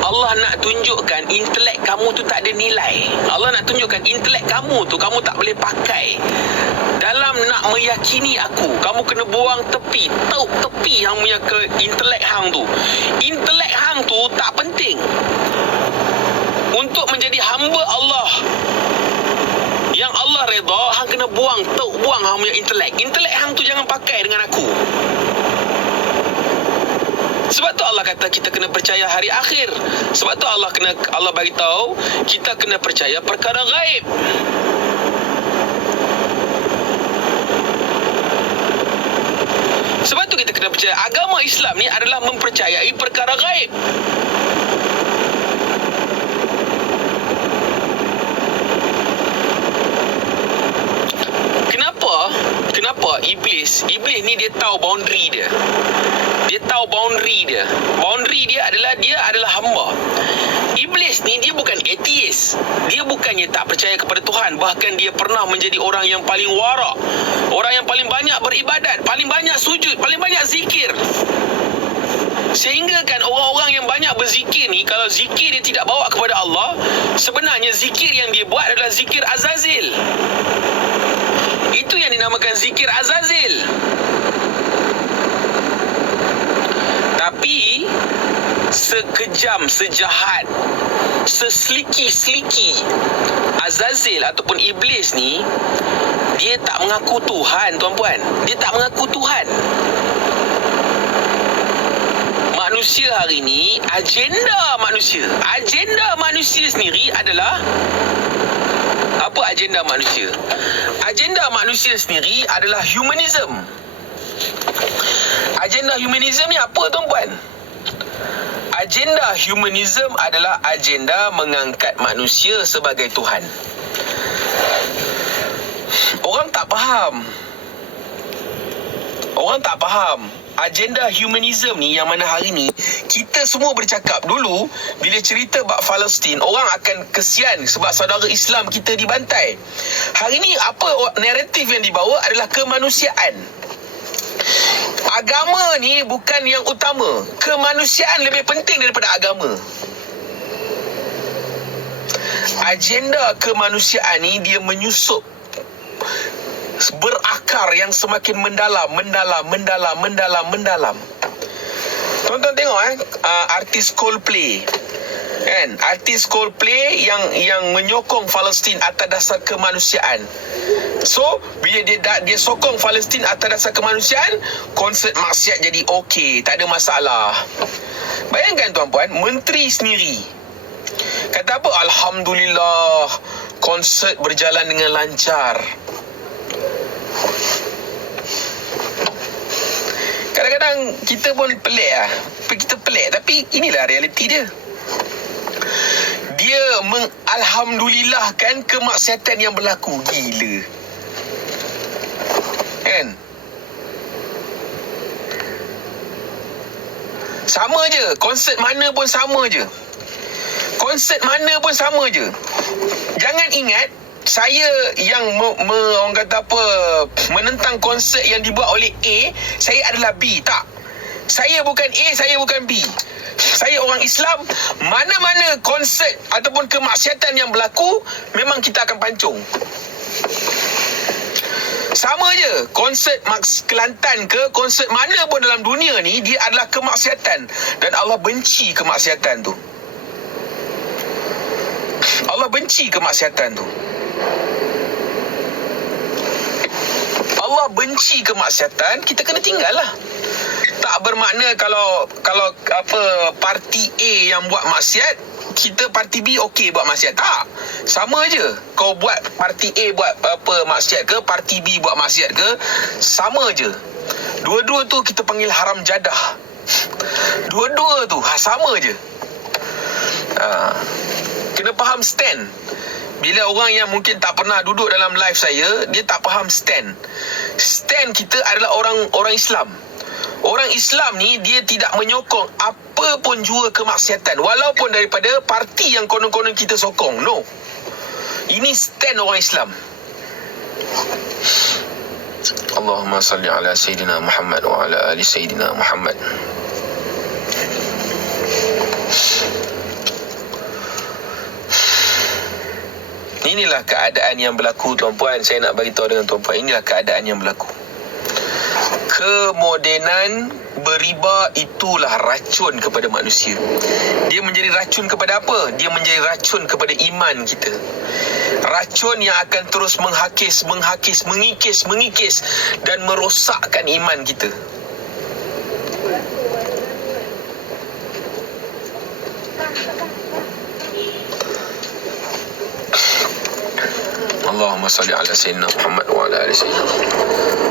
Allah nak tunjukkan intelek kamu tu tak ada nilai. Allah nak tunjukkan intelek kamu tu kamu tak boleh pakai dalam nak meyakini aku. Kamu kena buang tepi, tauk tepi hang punya ke intelek hang tu. Intelek hang tu tak penting untuk menjadi hamba Allah yang Allah redha. Hang kena buang hang punya intelek. Intelek hang tu jangan pakai dengan aku. Sebab tu Allah kata kita kena percaya hari akhir. Sebab tu Allah bagi tahu kita kena percaya perkara ghaib. Sebab tu kita kena percaya agama Islam ni adalah mempercayai perkara ghaib. Kenapa Iblis ni dia tahu boundary dia. Dia tahu boundary dia. Boundary dia adalah hamba. Iblis ni dia bukan atheist. Dia bukannya tak percaya kepada Tuhan. Bahkan dia pernah menjadi orang yang paling wara', orang yang paling banyak beribadat, paling banyak sujud, paling banyak zikir. Sehingga kan orang-orang yang banyak berzikir ni, kalau zikir dia tidak bawa kepada Allah, sebenarnya zikir yang dia buat adalah zikir Azazil. Itu yang dinamakan zikir Azazil. Tapi sekejam, sejahat, seseliki-seliki Azazil ataupun Iblis ni, dia tak mengaku Tuhan, tuan-puan. Dia tak mengaku Tuhan. Manusia hari ni, agenda manusia sendiri adalah apa? Agenda manusia sendiri adalah humanism. Agenda humanism ni apa, tuan-puan? Agenda humanism adalah agenda mengangkat manusia sebagai Tuhan. Orang tak faham agenda humanism ni, yang mana hari ni kita semua bercakap. Dulu bila cerita bab Palestin, orang akan kesian sebab saudara Islam kita dibantai. Hari ni apa naratif yang dibawa adalah kemanusiaan. Agama ni bukan yang utama. Kemanusiaan lebih penting daripada agama. Agenda kemanusiaan ni dia menyusup, berakar yang semakin mendalam. Tonton tengok artis Coldplay. Kan? Artis Coldplay yang menyokong Palestin atas dasar kemanusiaan. So, bila dia sokong Palestin atas dasar kemanusiaan, konsert maksiat jadi okey, tak ada masalah. Bayangkan tuan-puan, menteri sendiri kata apa? Alhamdulillah, konsert berjalan dengan lancar. Kadang-kadang kita pun pelik lah. Kita pelik, tapi inilah realiti dia. Dia mengalhamdulillahkan kemaksiatan yang berlaku. Gila. Kan? Sama je. Konsert mana pun sama je. Jangan ingat saya yang orang kata apa, menentang konsert yang dibuat oleh A, saya adalah B. Tak. Saya bukan A, saya bukan B. Saya orang Islam. Mana-mana konsert ataupun kemaksiatan yang berlaku, memang kita akan pancung. Sama je. Konsert Kelantan ke, konsert mana pun dalam dunia ni, dia adalah kemaksiatan. Dan Allah benci kemaksiatan tu. Allah benci kemaksiatan, kita kena tinggal lah. Tak bermakna kalau apa parti A yang buat maksiat, kita parti B okey buat maksiat. Tak. Sama je. Kau buat parti A buat apa maksiat ke, parti B buat maksiat ke, sama je. Dua-dua tu kita panggil haram jadah. Dua-dua tu sama je. Kena faham stand. Bila orang yang mungkin tak pernah duduk dalam live saya, dia tak faham stand. Stand kita adalah orang Islam. Orang Islam ni dia tidak menyokong apa pun jua kemaksiatan, walaupun daripada parti yang konon-konon kita sokong. No. Ini stand orang Islam. Allahumma salli ala Sayyidina Muhammad wa ala ali Sayyidina Muhammad. Inilah keadaan yang berlaku, tuan-puan. Saya nak beritahu dengan tuan-puan, inilah keadaan yang berlaku. Kemodenan beriba itulah racun kepada manusia. Dia menjadi racun kepada apa? Dia menjadi racun kepada iman kita. Racun yang akan terus mengikis dan merosakkan iman kita. Allahumma salli ala Sayyidina Muhammad wa ala ali Sayyidina Muhammad.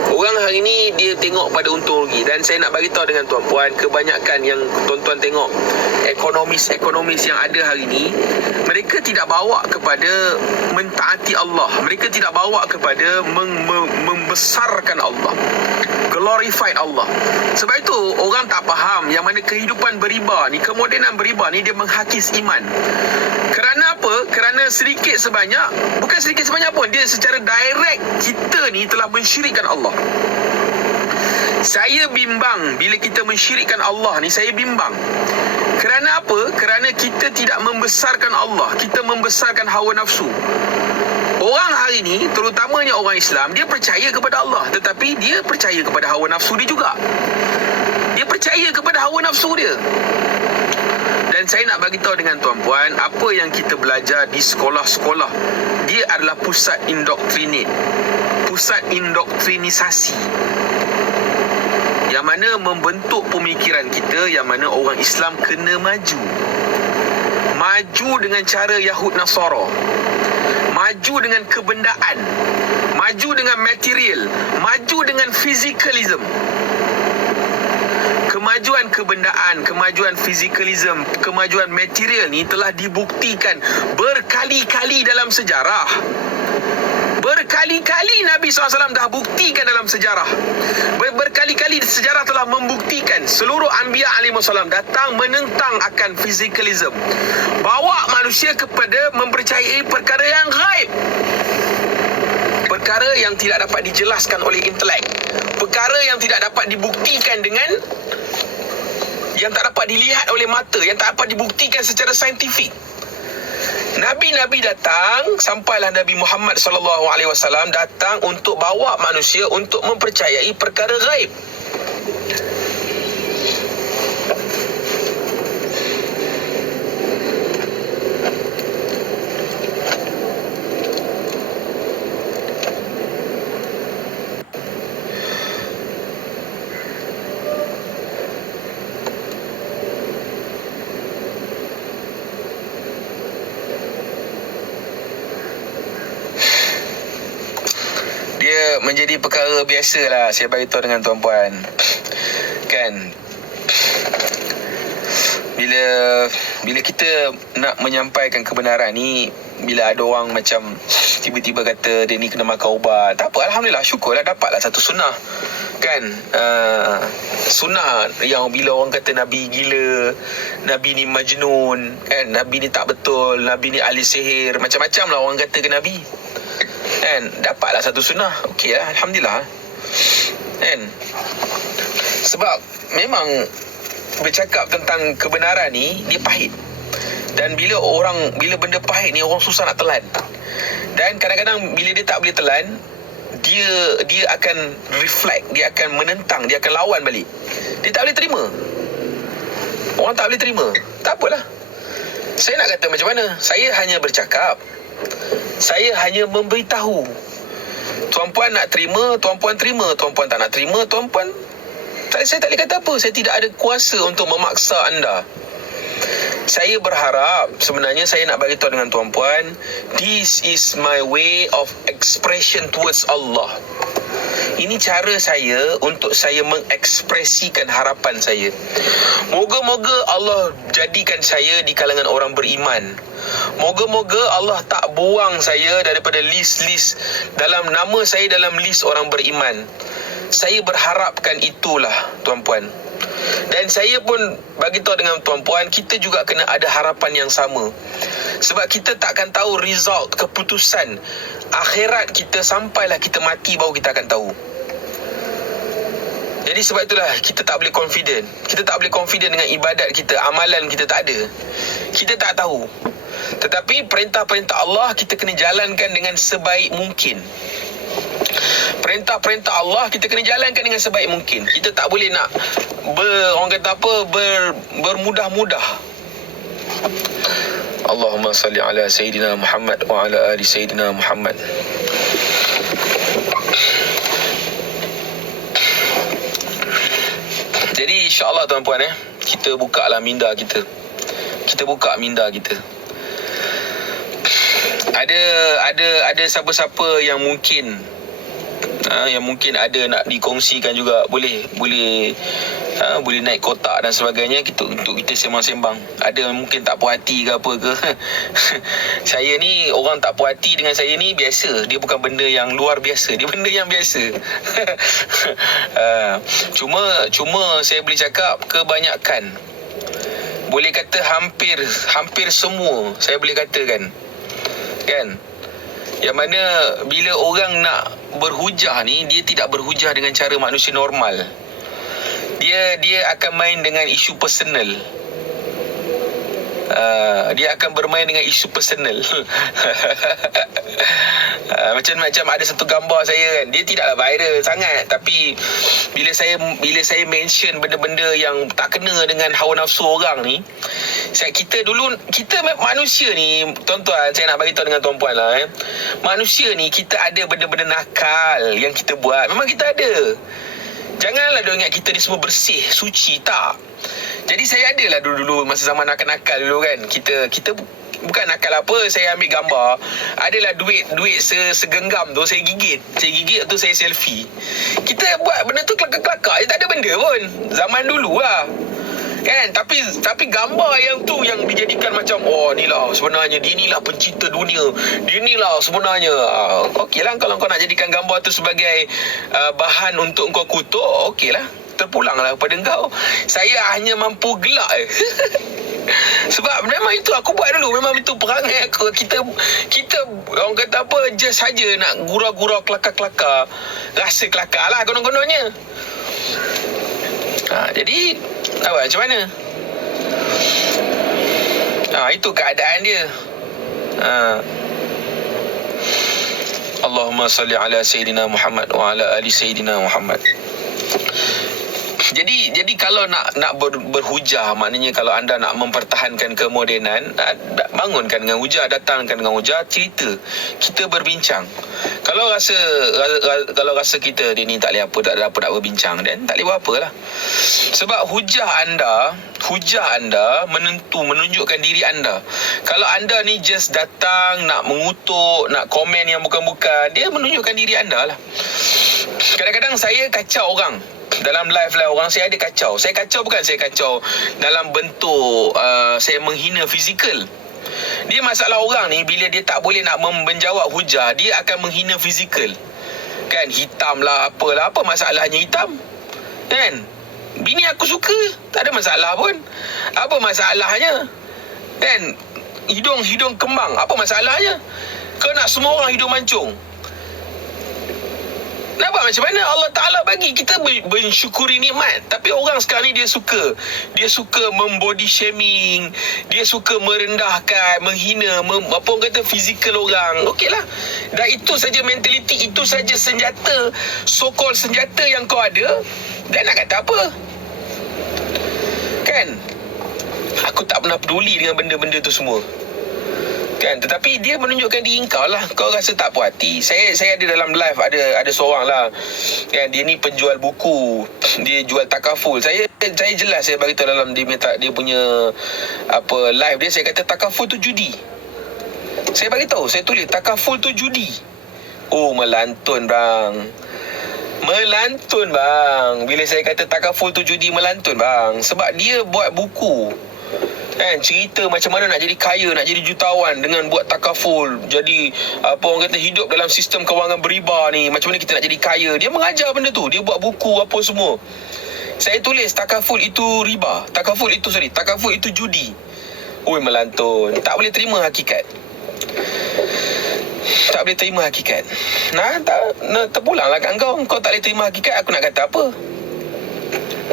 Orang hari ni dia tengok pada untung rugi. Dan saya nak beritahu dengan tuan-puan, kebanyakan yang tuan-tuan tengok ekonomis yang ada hari ni, mereka tidak bawa kepada mentaati Allah. Mereka tidak bawa kepada membesarkan Allah, glorify Allah. Sebab itu orang tak faham yang mana kehidupan beriba ni, kemodenan beriba ni, dia menghakis iman. Kerana apa? Kerana sedikit sebanyak, bukan sedikit sebanyak pun, dia secara direct kita ni telah mensyirikkan Allah. Saya bimbang bila kita mensyirikkan Allah ni, saya bimbang. Kerana apa? Kerana kita tidak membesarkan Allah, kita membesarkan hawa nafsu. Orang hari ni, terutamanya orang Islam, dia percaya kepada Allah, tetapi dia percaya kepada hawa nafsu dia juga. Dia percaya kepada hawa nafsu dia. Dan saya nak bagi tahu dengan tuan-puan, apa yang kita belajar di sekolah-sekolah, dia adalah pusat indoktrinisasi, yang mana membentuk pemikiran kita, yang mana orang Islam kena maju dengan cara Yahud Nasara, maju dengan kebendaan, maju dengan material, maju dengan physicalism. Kemajuan kebendaan, kemajuan fizikalism, kemajuan material ni telah dibuktikan berkali-kali dalam sejarah. Berkali-kali Nabi SAW dah buktikan dalam sejarah. Berkali-kali sejarah telah membuktikan seluruh Anbiya alaihissalam datang menentang akan fizikalism, bawa manusia kepada mempercayai perkara yang ghaib, perkara yang tidak dapat dijelaskan oleh intelek, perkara yang tidak dapat dibuktikan dengan, yang tak dapat dilihat oleh mata, yang tak dapat dibuktikan secara saintifik. Nabi-nabi datang, sampailah Nabi Muhammad SAW datang untuk bawa manusia untuk mempercayai perkara ghaib. Dia menjadi perkara biasalah, saya beritahu dengan tuan-puan. Kan, bila kita nak menyampaikan kebenaran ni, bila ada orang macam tiba-tiba kata dia ni kena makan ubat, tak apa, alhamdulillah, syukurlah dapatlah satu sunnah. Kan, sunnah yang bila orang kata Nabi gila, Nabi ni majnun, kan, Nabi ni tak betul, Nabi ni ahli sihir, macam-macam lah orang kata ke Nabi. Kan, dapatlah satu sunnah, okey lah, alhamdulillah. Kan, sebab memang bercakap tentang kebenaran ni dia pahit. Dan bila benda pahit ni, orang susah nak telan. Dan kadang-kadang bila dia tak boleh telan, dia akan reflect, dia akan menentang, dia akan lawan balik. Dia tak boleh terima. Orang tak boleh terima. Tak apalah, saya nak kata macam mana, saya hanya bercakap, saya hanya memberitahu. Tuan-puan nak terima, tuan-puan terima. Tuan-puan tak nak terima, tuan-puan saya tak boleh kata apa. Saya tidak ada kuasa untuk memaksa anda. Saya berharap, sebenarnya saya nak bagi tahu dengan tuan-puan, this is my way of expression towards Allah. Ini cara saya untuk saya mengekspresikan harapan saya. Moga-moga Allah jadikan saya di kalangan orang beriman. Moga-moga Allah tak buang saya daripada list-list, dalam nama saya dalam list orang beriman. Saya berharapkan itulah, tuan-puan. Dan saya pun bagi tahu dengan tuan-puan, kita juga kena ada harapan yang sama. Sebab kita takkan tahu result, keputusan akhirat kita sampailah kita mati, baru kita akan tahu. Jadi sebab itulah kita tak boleh confident. Kita tak boleh confident dengan ibadat kita, amalan kita tak ada. Kita tak tahu. Tetapi perintah-perintah Allah kita kena jalankan dengan sebaik mungkin. Perintah-perintah Allah kita kena jalankan dengan sebaik mungkin. Kita tak boleh nak orang kata apa, bermudah-mudah. Allahumma salli ala Sayyidina Muhammad wa ala ali Sayyidina Muhammad. Jadi insya-Allah tuan-puan, kita buka lah minda kita. Kita buka minda kita. Ada siapa-siapa yang mungkin ada nak dikongsikan juga, boleh naik kotak dan sebagainya, untuk kita sembang-sembang. Ada mungkin tak puas hati ke apa ke. Saya ni, orang tak puas hati dengan saya ni biasa. Dia bukan benda yang luar biasa, dia benda yang biasa. Cuma saya boleh cakap kebanyakan, boleh kata hampir semua, saya boleh katakan, kan, yang mana bila orang nak berhujah ni, dia tidak berhujah dengan cara manusia normal. Dia akan main dengan isu personal. Dia akan bermain dengan isu personal. Macam ada satu gambar saya kan, dia tidaklah viral sangat, tapi bila saya mention benda-benda yang tak kena dengan hawa nafsu orang ni, kita manusia ni, tuan-tuan, saya nak bagi tahu dengan tuan-puan lah, manusia ni kita ada benda-benda nakal yang kita buat. Memang kita ada. Janganlah dia ingat kita ni semua bersih, suci, tak. Jadi saya adalah dulu masa zaman nakal-nakal dulu kan, kita bukan nakal apa, saya ambil gambar, adalah duit segenggam tu saya gigit tu, saya selfie. Kita buat benda tu kelakar-kelakar je, tak ada benda pun zaman dulu lah kan. Tapi gambar yang tu yang dijadikan macam, oh ni lah sebenarnya, dia ni lah pencipta dunia, dia ni lah sebenarnya. Okey lah, kalau kau nak jadikan gambar tu sebagai bahan untuk kau kutuk, okey lah, terpulanglah kepada kau. Saya hanya mampu gelak sebab memang itu aku buat dulu, memang itu perangai aku. Kita orang kata apa, just saja nak gurau-gurau, kelakar-kelakar, rasa kelakar lah konon-kononnya. Jadi macam mana? Itu keadaan dia. Allahumma salli ala Sayyidina Muhammad wa ala ali Sayyidina Muhammad. Jadi kalau nak berhujah, maknanya kalau anda nak mempertahankan kemodenan, bangunkan dengan hujah, datangkan dengan hujah, cerita, kita berbincang. Kalau rasa kita dia ni tak boleh apa, tak ada apa nak berbincang, dan tak boleh buat apalah. Sebab hujah anda menunjukkan diri anda. Kalau anda ni just datang nak mengutuk, nak komen yang bukan-bukan, dia menunjukkan diri anda lah. Kadang-kadang saya kacau orang dalam live orang, saya ada kacau. Saya kacau dalam bentuk saya menghina fizikal. Dia masalah orang ni, bila dia tak boleh nak menjawab hujah, dia akan menghina fizikal kan. Hitam lah, apalah, apa masalahnya hitam kan? Bini aku suka, tak ada masalah pun. Apa masalahnya kan? Hidung kembang, apa masalahnya? Kau nak semua orang hidung mancung, nampak macam mana Allah Ta'ala bagi kita bersyukuri nikmat. Tapi orang sekarang ni dia suka membody shaming, dia suka merendahkan, menghina, apa orang kata, fizikal orang. Okeylah, dah itu saja mentaliti, itu saja senjata, so-called senjata yang kau ada, dan nak kata apa kan? Aku tak pernah peduli dengan benda-benda tu semua kan. Tetapi dia menunjukkan diri kau lah. Kau rasa tak puas hati. Saya ada dalam live, ada seorang lah kan, dia ni penjual buku, dia jual takaful. Saya jelas, saya bagi tahu dalam dia punya live dia, saya kata takaful tu judi. Saya bagi tahu, saya tulis takaful tu judi. Oh, melantun bang. Bila saya kata takaful tu judi, melantun bang. Sebab dia buat buku kan, cerita macam mana nak jadi kaya, nak jadi jutawan dengan buat takaful. Jadi orang kata, hidup dalam sistem kewangan beriba ni, macam mana kita nak jadi kaya. Dia mengajar benda tu, dia buat buku apa semua. Saya tulis takaful itu riba, takaful itu judi. Oi, melantun. Tak boleh terima hakikat. Terpulanglah kat kau tak boleh terima hakikat. Aku nak kata apa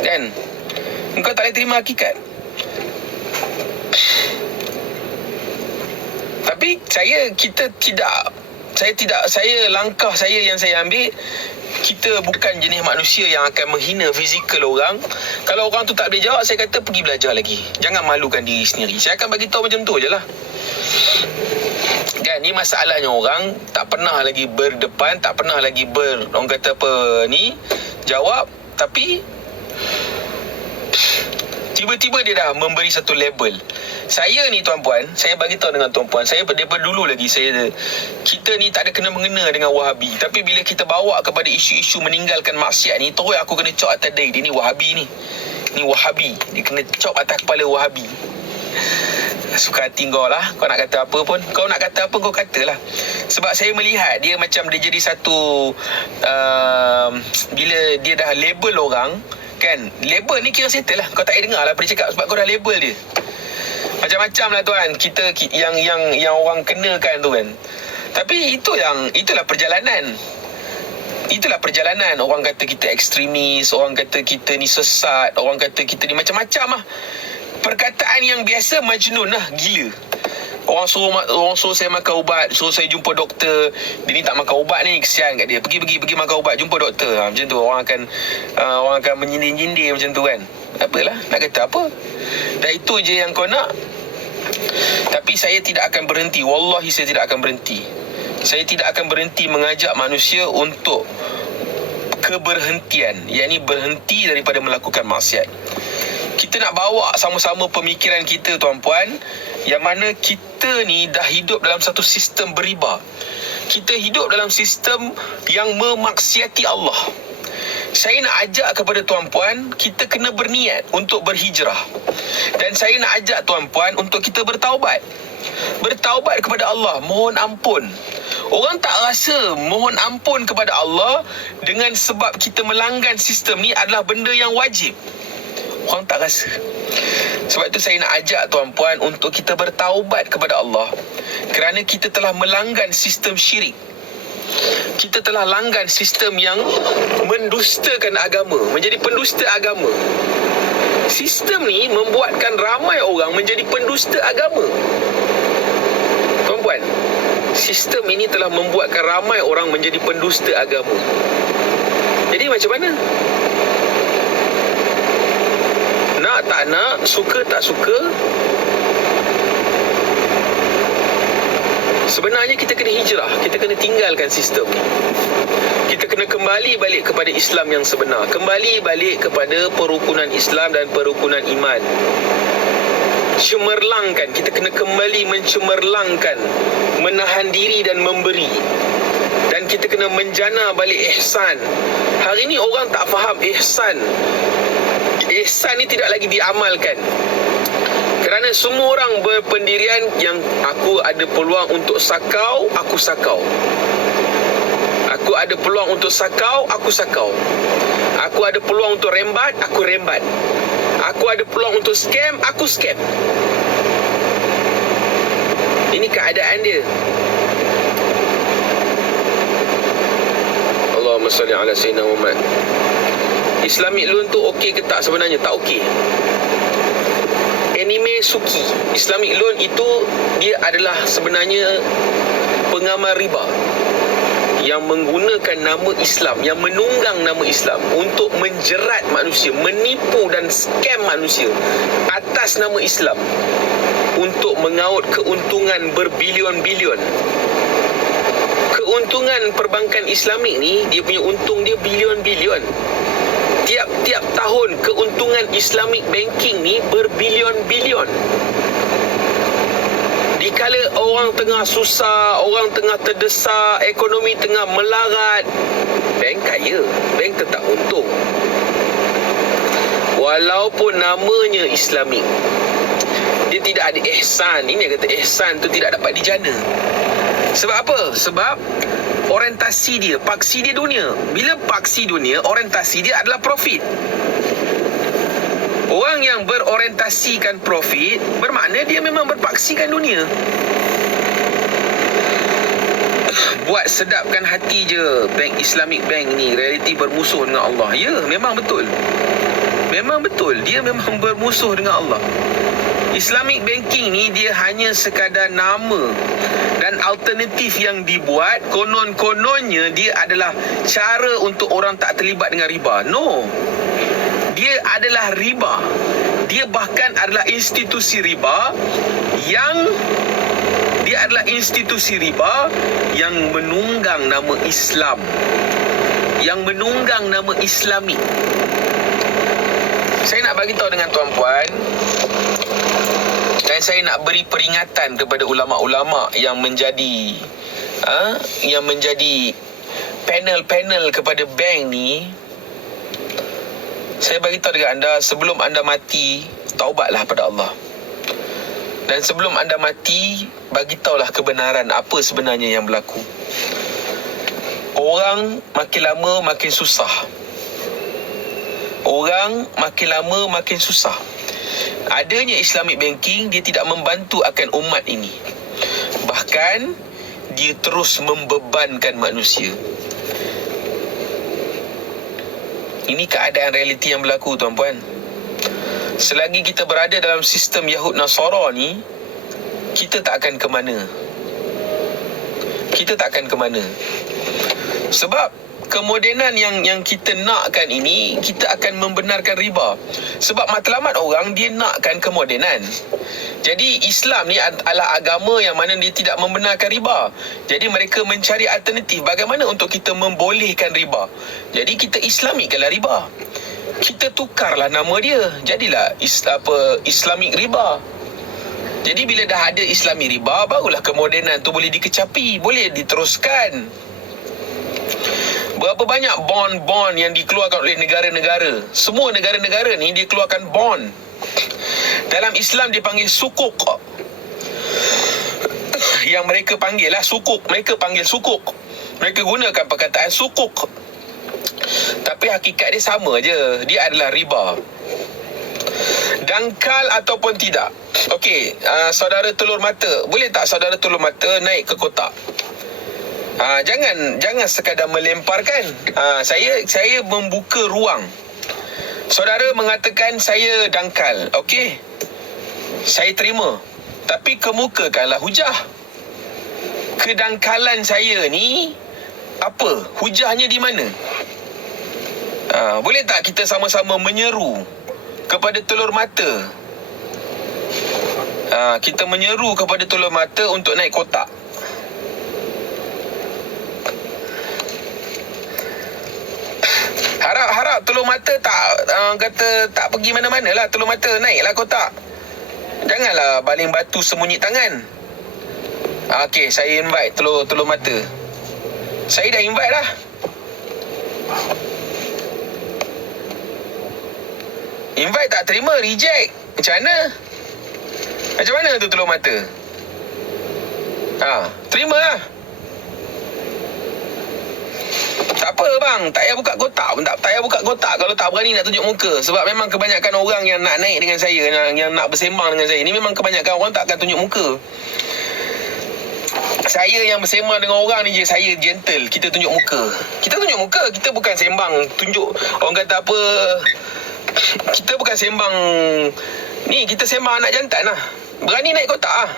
kan? Kau tak boleh terima hakikat. Tapi langkah saya yang saya ambil, kita bukan jenis manusia yang akan menghina fizikal orang. Kalau orang tu tak boleh jawab, saya kata pergi belajar lagi. Jangan malukan diri sendiri. Saya akan bagi tahu macam tu je lah kan. Ni masalahnya, orang tak pernah lagi berdepan, tak pernah lagi orang kata apa ni, jawab. Tapi tiba-tiba dia dah memberi satu label. Saya ni tuan-puan, saya bagi tahu dengan tuan-puan, saya daripada dulu lagi, kita ni tak ada kena-mengena dengan Wahabi. Tapi bila kita bawa kepada isu-isu meninggalkan maksiat ni, terus aku kena cop atas dia ni Wahabi ni. Ni Wahabi, dia kena cop atas kepala Wahabi. Suka hati kau lah. Kau nak kata apa pun, kau nak kata apa, kau katalah. Sebab saya melihat dia macam dia jadi satu bila dia dah label orang kan, label ni kira settle lah. Kau tak payah dengar lah apa dia cakap, sebab kau dah label dia. Macam-macam lah tuan, kita yang orang kenakan tu kan. Tapi itulah perjalanan. Orang kata kita ekstremis, orang kata kita ni sesat, orang kata kita ni macam-macam lah. perkataan yang biasa Majnun lah, gila. Orang suruh saya makan ubat, suruh saya jumpa doktor. Dia ni tak makan ubat ni, kesian kat dia. Pergi makan ubat, jumpa doktor. Macam tu orang akan menyindir-nyindir macam tu kan. Apalah, nak kata apa? Dan itu je yang kau nak. Tapi saya tidak akan berhenti. Wallahi saya tidak akan berhenti. Saya tidak akan berhenti mengajak manusia untuk keberhentian, yakni berhenti daripada melakukan maksiat. Kita nak bawa sama-sama pemikiran kita, tuan-puan, yang mana kita ni dah hidup dalam satu sistem beriba. Kita hidup dalam sistem yang memaksiati Allah. Saya nak ajak kepada tuan-puan, kita kena berniat untuk berhijrah. Dan saya nak ajak tuan-puan untuk kita bertaubat. Bertaubat kepada Allah, mohon ampun. Orang tak rasa mohon ampun kepada Allah dengan sebab kita melanggar sistem ni adalah benda yang wajib. Orang tak rasa. Sebab itu saya nak ajak tuan-puan untuk kita bertaubat kepada Allah, kerana kita telah melanggar sistem syirik. Kita telah langgar sistem yang mendustakan agama, menjadi pendusta agama. Sistem ni membuatkan ramai orang menjadi pendusta agama. Tuan-puan, sistem ini telah membuatkan ramai orang menjadi pendusta agama. Jadi macam mana? Nak tak nak, suka tak suka, sebenarnya kita kena hijrah. Kita kena tinggalkan sistem ni. Kita kena kembali balik kepada Islam yang sebenar. Kembali balik kepada perukunan Islam dan perukunan iman. Cemerlangkan. Kita kena kembali mencemerlangkan, menahan diri dan memberi. Dan kita kena menjana balik ihsan. Hari ni orang tak faham ihsan. Ihsan ni tidak lagi diamalkan. Kerana semua orang berpendirian yang aku ada peluang untuk sakau, aku sakau. Aku ada peluang untuk sakau, aku sakau. Aku ada peluang untuk rembat, aku rembat. Aku ada peluang untuk scam, aku scam. Ini keadaan dia. Allahumma salli ala sayyidina Muhammad. Islamic loan tu okey ke tak sebenarnya? Tak okey. Anime Suki, Islamic loan itu dia adalah sebenarnya pengamal riba yang menggunakan nama Islam, yang menunggang nama Islam untuk menjerat manusia, menipu dan scam manusia atas nama Islam untuk mengaut keuntungan berbilion-bilion. Keuntungan perbankan Islamik ni, dia punya untung dia bilion-bilion. Tiap-tiap tahun keuntungan Islamic banking ni berbilion-bilion. Dikala orang tengah susah, orang tengah terdesak, ekonomi tengah melarat, bank kaya, bank tetap untung. Walaupun namanya Islamic, dia tidak ada ihsan. Ini yang kata ihsan tu tidak dapat dijana. Sebab apa? Sebab orientasi dia, paksi dia dunia. Bila paksi dunia, orientasi dia adalah profit. Orang yang berorientasikan profit, bermakna dia memang berpaksikan dunia. Buat sedapkan hati je bank Islamic bank ni, realiti bermusuh dengan Allah. Ya, memang betul. Memang betul, dia memang bermusuh dengan Allah. Islamic banking ni dia hanya sekadar nama dan alternatif yang dibuat. Konon-kononnya dia adalah cara untuk orang tak terlibat dengan riba. No, dia adalah riba. Dia bahkan adalah institusi riba yang menunggang nama Islam, yang menunggang nama Islami. Saya nak bagi tahu dengan tuan-puan, dan saya nak beri peringatan kepada ulama-ulama yang menjadi panel-panel kepada bank ni. Saya bagi tahu dekat anda, sebelum anda mati, taubatlah pada Allah. Dan sebelum anda mati, bagi tahulah kebenaran apa sebenarnya yang berlaku. Orang makin lama makin susah. Orang makin lama makin susah. Adanya Islamic banking, dia tidak membantu akan umat ini. Bahkan dia terus membebankan manusia. Ini keadaan realiti yang berlaku, tuan-puan. Selagi kita berada dalam sistem Yahud Nasara ni, kita tak akan ke mana. Kita tak akan ke mana. Sebab kemodenan yang kita nakkan ini, kita akan membenarkan riba. Sebab matlamat orang, dia nakkan kemodenan. Jadi Islam ni adalah agama yang mana dia tidak membenarkan riba. Jadi mereka mencari alternatif bagaimana untuk kita membolehkan riba. Jadi kita Islamikkanlah riba. Kita tukarlah nama dia, jadilah Islamic riba. Jadi bila dah ada Islami riba, barulah kemodenan tu boleh dikecapi, boleh diteruskan. Berapa banyak bond-bond yang dikeluarkan oleh negara-negara. Semua negara-negara ni dia keluarkan bond. Dalam Islam dipanggil sukuk. Yang mereka panggil lah sukuk. Mereka panggil sukuk. Mereka gunakan perkataan sukuk. Tapi hakikat dia sama je. Dia adalah riba. Dangkal ataupun tidak. Okey, saudara telur mata, boleh tak saudara telur mata naik ke kotak? Jangan sekadar melemparkan. Saya membuka ruang. Saudara mengatakan saya dangkal. Okey, saya terima. Tapi kemukakanlah hujah. Kedangkalan saya ni apa? Hujahnya di mana? Boleh tak kita sama-sama menyeru kepada telur mata? Kita menyeru kepada telur mata untuk naik kotak. Harap telur mata tak kata tak pergi mana-mana lah. Telur mata naiklah kotak. Janganlah baling batu sembunyi tangan. Okey, saya invite telur mata. Saya dah invite dah. Invite tak terima, reject. Macam mana? Macam mana tu telur mata? Terima lah. Tak apa bang, tak payah buka kotak pun. Tak payah buka kotak kalau tak berani nak tunjuk muka. Sebab memang kebanyakan orang yang nak naik dengan saya, yang nak bersembang dengan saya ni, memang kebanyakan orang tak akan tunjuk muka. Saya yang bersembang dengan orang ni je, saya gentle. Kita tunjuk muka. Kita tunjuk muka. Kita bukan sembang tunjuk. Orang kata apa, kita bukan sembang ni, kita sembang anak jantan lah. Berani naik kotak lah.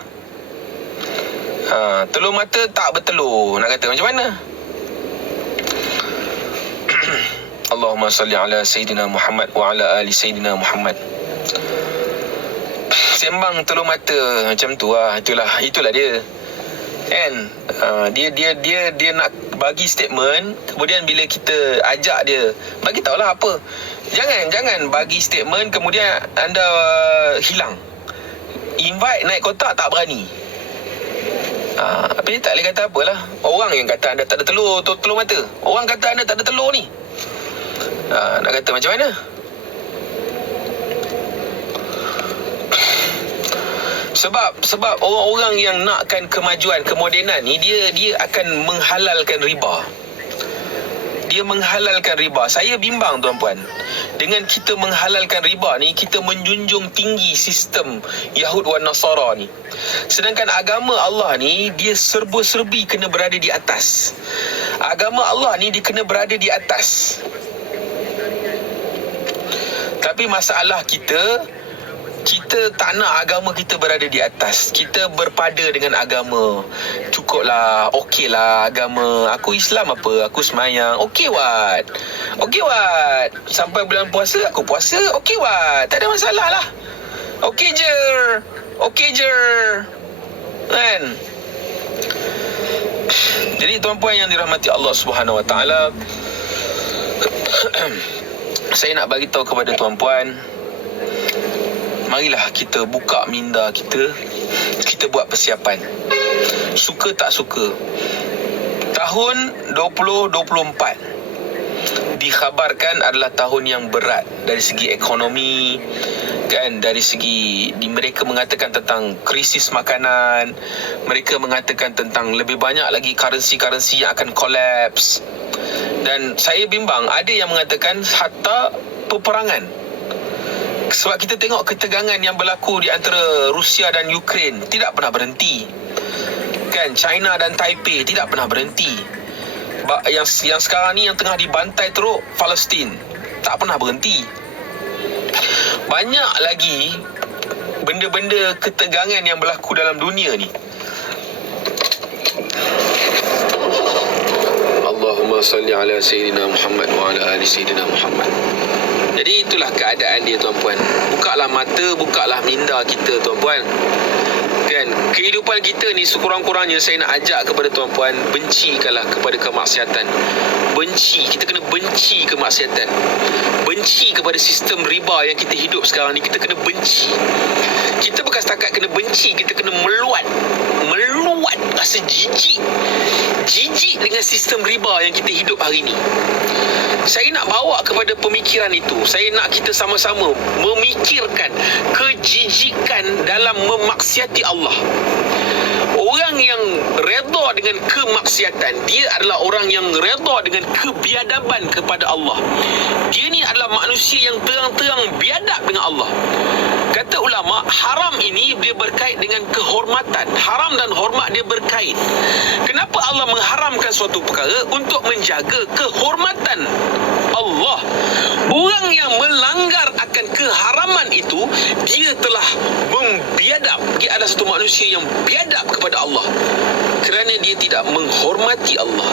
Telur mata tak bertelur. Nak kata macam mana? Allahumma salli ala Sayyidina Muhammad wa ala ali Sayyidina Muhammad. Sembang telur mata macam tu lah. Itulah dia. Kan? Dia nak bagi statement. Kemudian bila kita ajak dia, bagi tahulah apa. Jangan bagi statement kemudian anda hilang. Invite naik kotak tak berani. Tapi tak boleh kata apalah. Orang yang kata anda tak ada telur mata. Orang kata anda tak ada telur ni. Nak kata macam mana? Sebab orang-orang yang nakkan kemajuan, kemodenan ni, dia akan menghalalkan riba. Dia menghalalkan riba. Saya bimbang tuan-puan. Dengan kita menghalalkan riba ni, kita menjunjung tinggi sistem Yahud wan Nasara ni. Sedangkan agama Allah ni, dia serba-serbi kena berada di atas. Agama Allah ni dia kena berada di atas. Tapi masalah kita tak nak agama kita berada di atas. Kita berpada dengan agama. Cukuplah, okeylah agama. Aku Islam apa? Aku semayang. Okey wat. Sampai bulan puasa, aku puasa. Okey wat. Tak ada masalah lah. Okey je. Kan? Jadi tuan-puan yang dirahmati Allah Subhanahu Wa Taala, saya nak bagi tahu kepada tuan-puan, marilah kita buka minda kita. Kita buat persiapan. Suka tak suka, tahun 2024 dikhabarkan adalah tahun yang berat dari segi ekonomi, kan, dari segi mereka mengatakan tentang krisis makanan, mereka mengatakan tentang lebih banyak lagi currency yang akan collapse. Dan saya bimbang, ada yang mengatakan hatta peperangan. Sebab kita tengok ketegangan yang berlaku di antara Rusia dan Ukraine tidak pernah berhenti. Kan, China dan Taipei tidak pernah berhenti. Yang sekarang ni yang tengah dibantai teruk, Palestin, tak pernah berhenti. banyak lagi benda-benda ketegangan yang berlaku dalam dunia ni. Allahumma salli ala Sayyidina Muhammad wa ala ali Sayyidina Muhammad. Jadi itulah keadaan dia, tuan-puan. Bukalah mata, bukalah minda kita, tuan-puan. Kan, kehidupan kita ni sekurang-kurangnya saya nak ajak kepada tuan-puan, bencikanlah kepada kemaksiatan. Benci, kita kena benci kemaksiatan. Benci kepada sistem riba yang kita hidup sekarang ni, kita kena benci. Kita bukan setakat kena benci, kita kena meluat rasa jijik dengan sistem riba yang kita hidup hari ni. Saya nak bawa kepada pemikiran itu. Saya nak kita sama-sama memikirkan kejijikan dalam memaksiati Allah. Orang yang redha dengan kemaksiatan, dia adalah orang yang redha dengan kebiadaban kepada Allah. Dia ni adalah manusia yang terang-terang biadab dengan Allah. Kata ulama, haram ini dia berkait dengan kehormatan. Haram dan hormat dia berkait. Kenapa Allah mengharamkan suatu perkara? Untuk menjaga kehormatan Allah. Orang yang melanggar akan keharaman itu, dia telah membiadab. Dia adalah satu manusia yang biadab kepada Allah, kerana dia tidak menghormati Allah.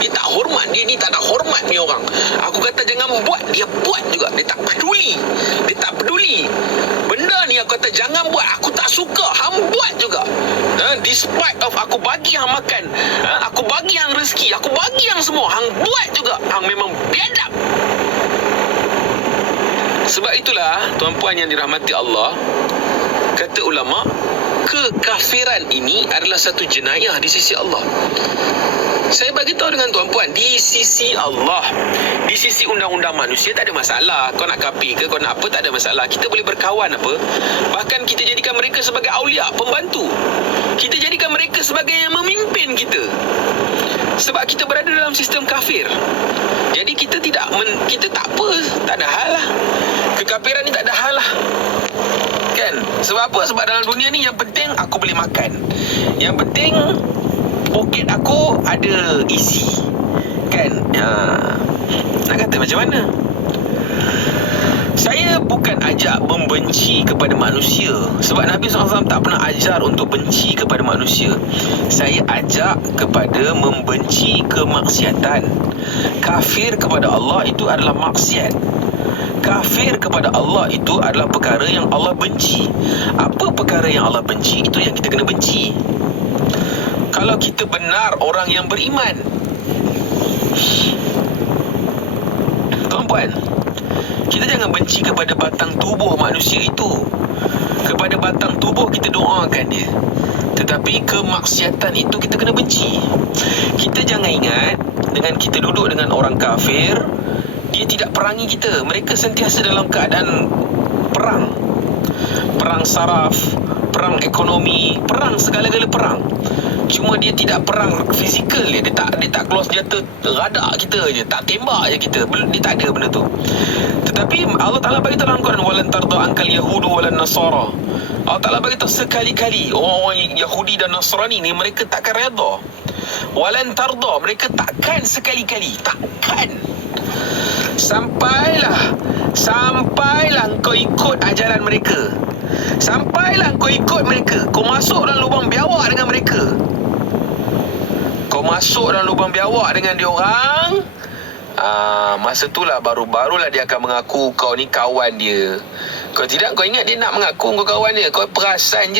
Dia tak hormat. Dia ni tak ada hormat ni orang. Aku kata jangan buat, dia buat juga. Dia tak peduli. Benda ni aku kata jangan buat, aku tak suka, hang buat juga. Despite of aku bagi hang makan, aku bagi hang rezeki, aku bagi hang semua, hang buat juga. Hang memang biadab. Sebab itulah, tuan-puan yang dirahmati Allah, kata ulama, kekafiran ini adalah satu jenayah di sisi Allah. Saya bagi tahu dengan tuan-puan, di sisi Allah, di sisi undang-undang manusia tak ada masalah. Kau nak kafir ke, kau nak apa, tak ada masalah. Kita boleh berkawan apa. Bahkan kita jadikan mereka sebagai aulia, pembantu. Kita jadikan mereka sebagai yang memimpin kita. Sebab kita berada dalam sistem kafir. Jadi kita kita tak apa, tak ada hal lah. Kekafiran ni tak ada hal lah. Kan? Sebab apa? Sebab dalam dunia ni yang penting aku boleh makan. Yang penting poket aku ada isi. Kan? Nak kata macam mana? Saya bukan ajak membenci kepada manusia. Sebab Nabi SAW tak pernah ajar untuk benci kepada manusia. Saya ajak kepada membenci kemaksiatan. Kafir kepada Allah itu adalah maksiat. Kafir kepada Allah itu adalah perkara yang Allah benci. Apa perkara yang Allah benci? Itu yang kita kena benci. Kalau kita benar orang yang beriman, tuan-puan, kita jangan benci kepada batang tubuh manusia itu. Kepada batang tubuh kita doakan dia. Tetapi kemaksiatan itu kita kena benci. Kita jangan ingat dengan kita duduk dengan orang kafir, dia tidak perangi kita. Mereka sentiasa dalam keadaan perang. Perang saraf, perang ekonomi, perang segala-gala perang. Cuma dia tidak perang fizikal dia. Dia tak keluar senjata radak kita je, tak tembak je kita. Dia tak ada benda tu. Tetapi Allah Ta'ala bagi tahu dalam Quran, walan tarda ankal yahudu walan nasara. Allah Ta'ala bagi tahu sekali-kali orang-orang Yahudi dan Nasrani ni mereka takkan redha. Walan tarda, mereka takkan sekali-kali, takkan. Sampailah kau ikut ajaran mereka. Sampailah kau ikut mereka. Kau masuk dalam lubang biawak dengan mereka. Kau masuk dalam lubang biawak dengan dia orang. Masa itulah barulah dia akan mengaku kau ni kawan dia. Kalau tidak, kau ingat dia nak mengaku kau kawan dia. Kau perasan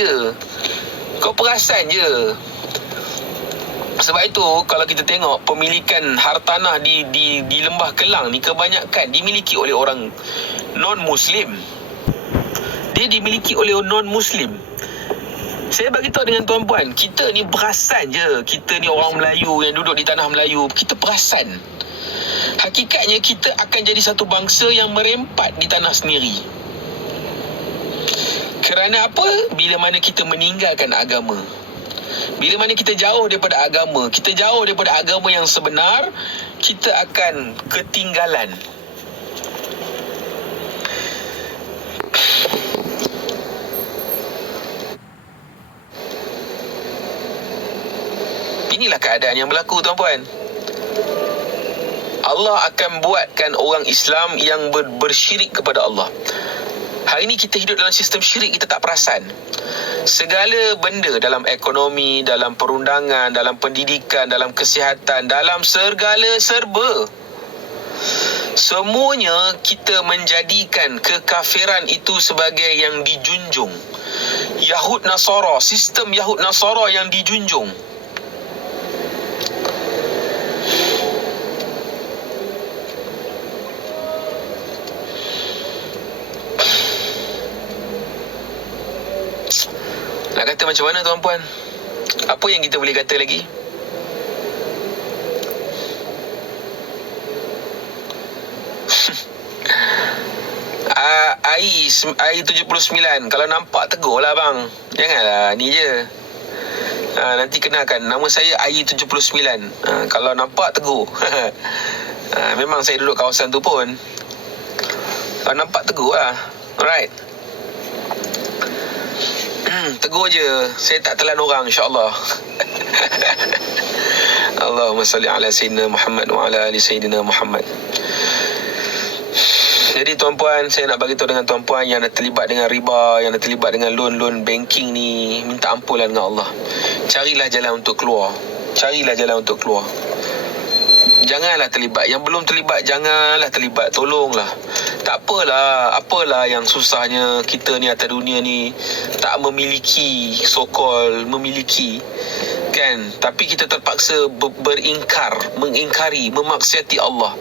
je. Sebab itu kalau kita tengok pemilikan hartanah di Lembah Kelang ni kebanyakan dimiliki oleh orang non-Muslim. Dia dimiliki oleh non-Muslim. Saya bagi tahu dengan tuan-puan, kita ni perasan je. Kita ni orang Melayu yang duduk di tanah Melayu, kita perasan. Hakikatnya kita akan jadi satu bangsa yang merempat di tanah sendiri. Kerana apa? Bila mana kita meninggalkan agama. Bila mana kita jauh daripada agama, kita jauh daripada agama yang sebenar, kita akan ketinggalan. Inilah keadaan yang berlaku, tuan-puan. Allah akan buatkan orang Islam yang bersyirik kepada Allah. Hari ni kita hidup dalam sistem syirik, kita tak perasan. Segala benda dalam ekonomi, dalam perundangan, dalam pendidikan, dalam kesihatan, dalam segala serba, semuanya kita menjadikan kekafiran itu sebagai yang dijunjung. Yahud Nasara, sistem Yahud Nasara yang dijunjung. Nak kata macam mana tuan-puan? Apa yang kita boleh kata lagi? AI 79. Kalau nampak tegur lah bang. Janganlah ni je. Nanti kenakan nama saya AI 79. Kalau nampak tegur. Memang saya duduk kawasan tu pun. Kalau nampak tegur lah. Alright. Tegur je. Saya tak telan orang, insyaAllah. Allahumma salli ala Sayyidina Muhammad wa ala ali Sayyidina Muhammad. Jadi tuan-puan, saya nak bagi tahu dengan tuan-puan yang dah terlibat dengan riba, yang dah terlibat dengan loan banking ni, minta ampunlah dengan Allah. Carilah jalan untuk keluar. Carilah jalan untuk keluar. Janganlah terlibat. Yang belum terlibat, janganlah terlibat. Tolonglah. Tak apalah yang susahnya kita ni atas dunia ni tak memiliki, so-called memiliki, kan? Tapi kita terpaksa mengingkari, memaksiati Allah.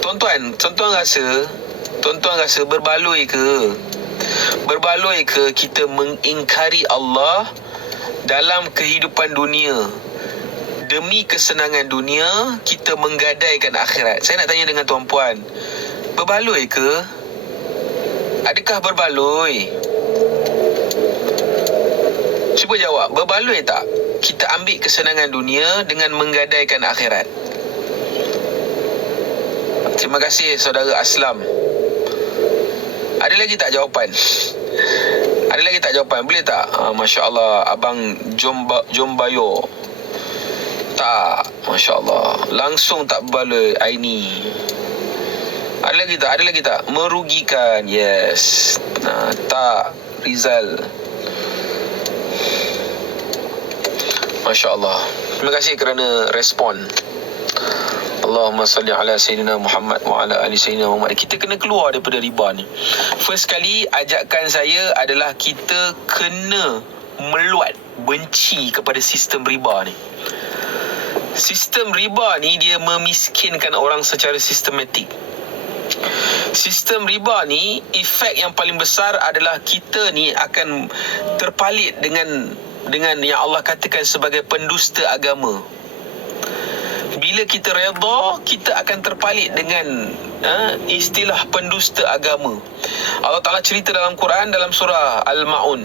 Tuan-tuan rasa berbaloi ke kita mengingkari Allah dalam kehidupan dunia demi kesenangan dunia, kita menggadaikan akhirat? Saya nak tanya dengan tuan-puan, berbaloi ke? Adakah berbaloi? Cuba jawab, berbaloi tak kita ambil kesenangan dunia dengan menggadaikan akhirat? Terima kasih saudara Aslam. Ada lagi tak jawapan? Ada lagi tak jawapan? Boleh tak? Masya Allah. Abang Jombayo. Tak. Masya Allah. Langsung tak berbaloi Aini. Ada lagi tak? Merugikan. Yes. Tak. Rizal. Masya Allah. Terima kasih kerana respon. Allahumma salli ala Sayyidina Muhammad wa ala ali Sayyidina Muhammad. Kita kena keluar daripada riba ni. First kali, ajakan saya adalah kita kena meluat, benci kepada sistem riba ni. Sistem riba ni dia memiskinkan orang secara sistematik. Sistem riba ni, efek yang paling besar adalah kita ni akan terpalit dengan yang Allah katakan sebagai pendusta agama. Bila kita redha, kita akan terpalit dengan istilah pendusta agama. Allah Ta'ala cerita dalam Quran, dalam surah Al-Ma'un,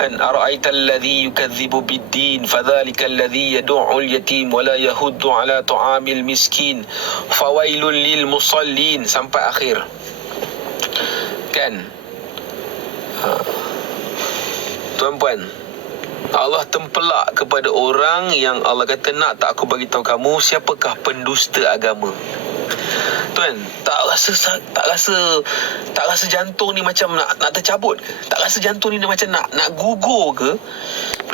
an ara'aita alladhi yukadzibu bid-din fadhalika alladhi yad'u al-yatim wa la yahuddu ala ta'amil miskin fawailul lil musallin, sampai akhir. Kan? Tuan-puan, Allah tempelak kepada orang yang Allah kata, nak tak aku bagi tahu kamu siapakah pendusta agama. Tuan, tak rasa jantung ni macam nak tercabut ke? Tak rasa jantung ni macam nak gugur ke?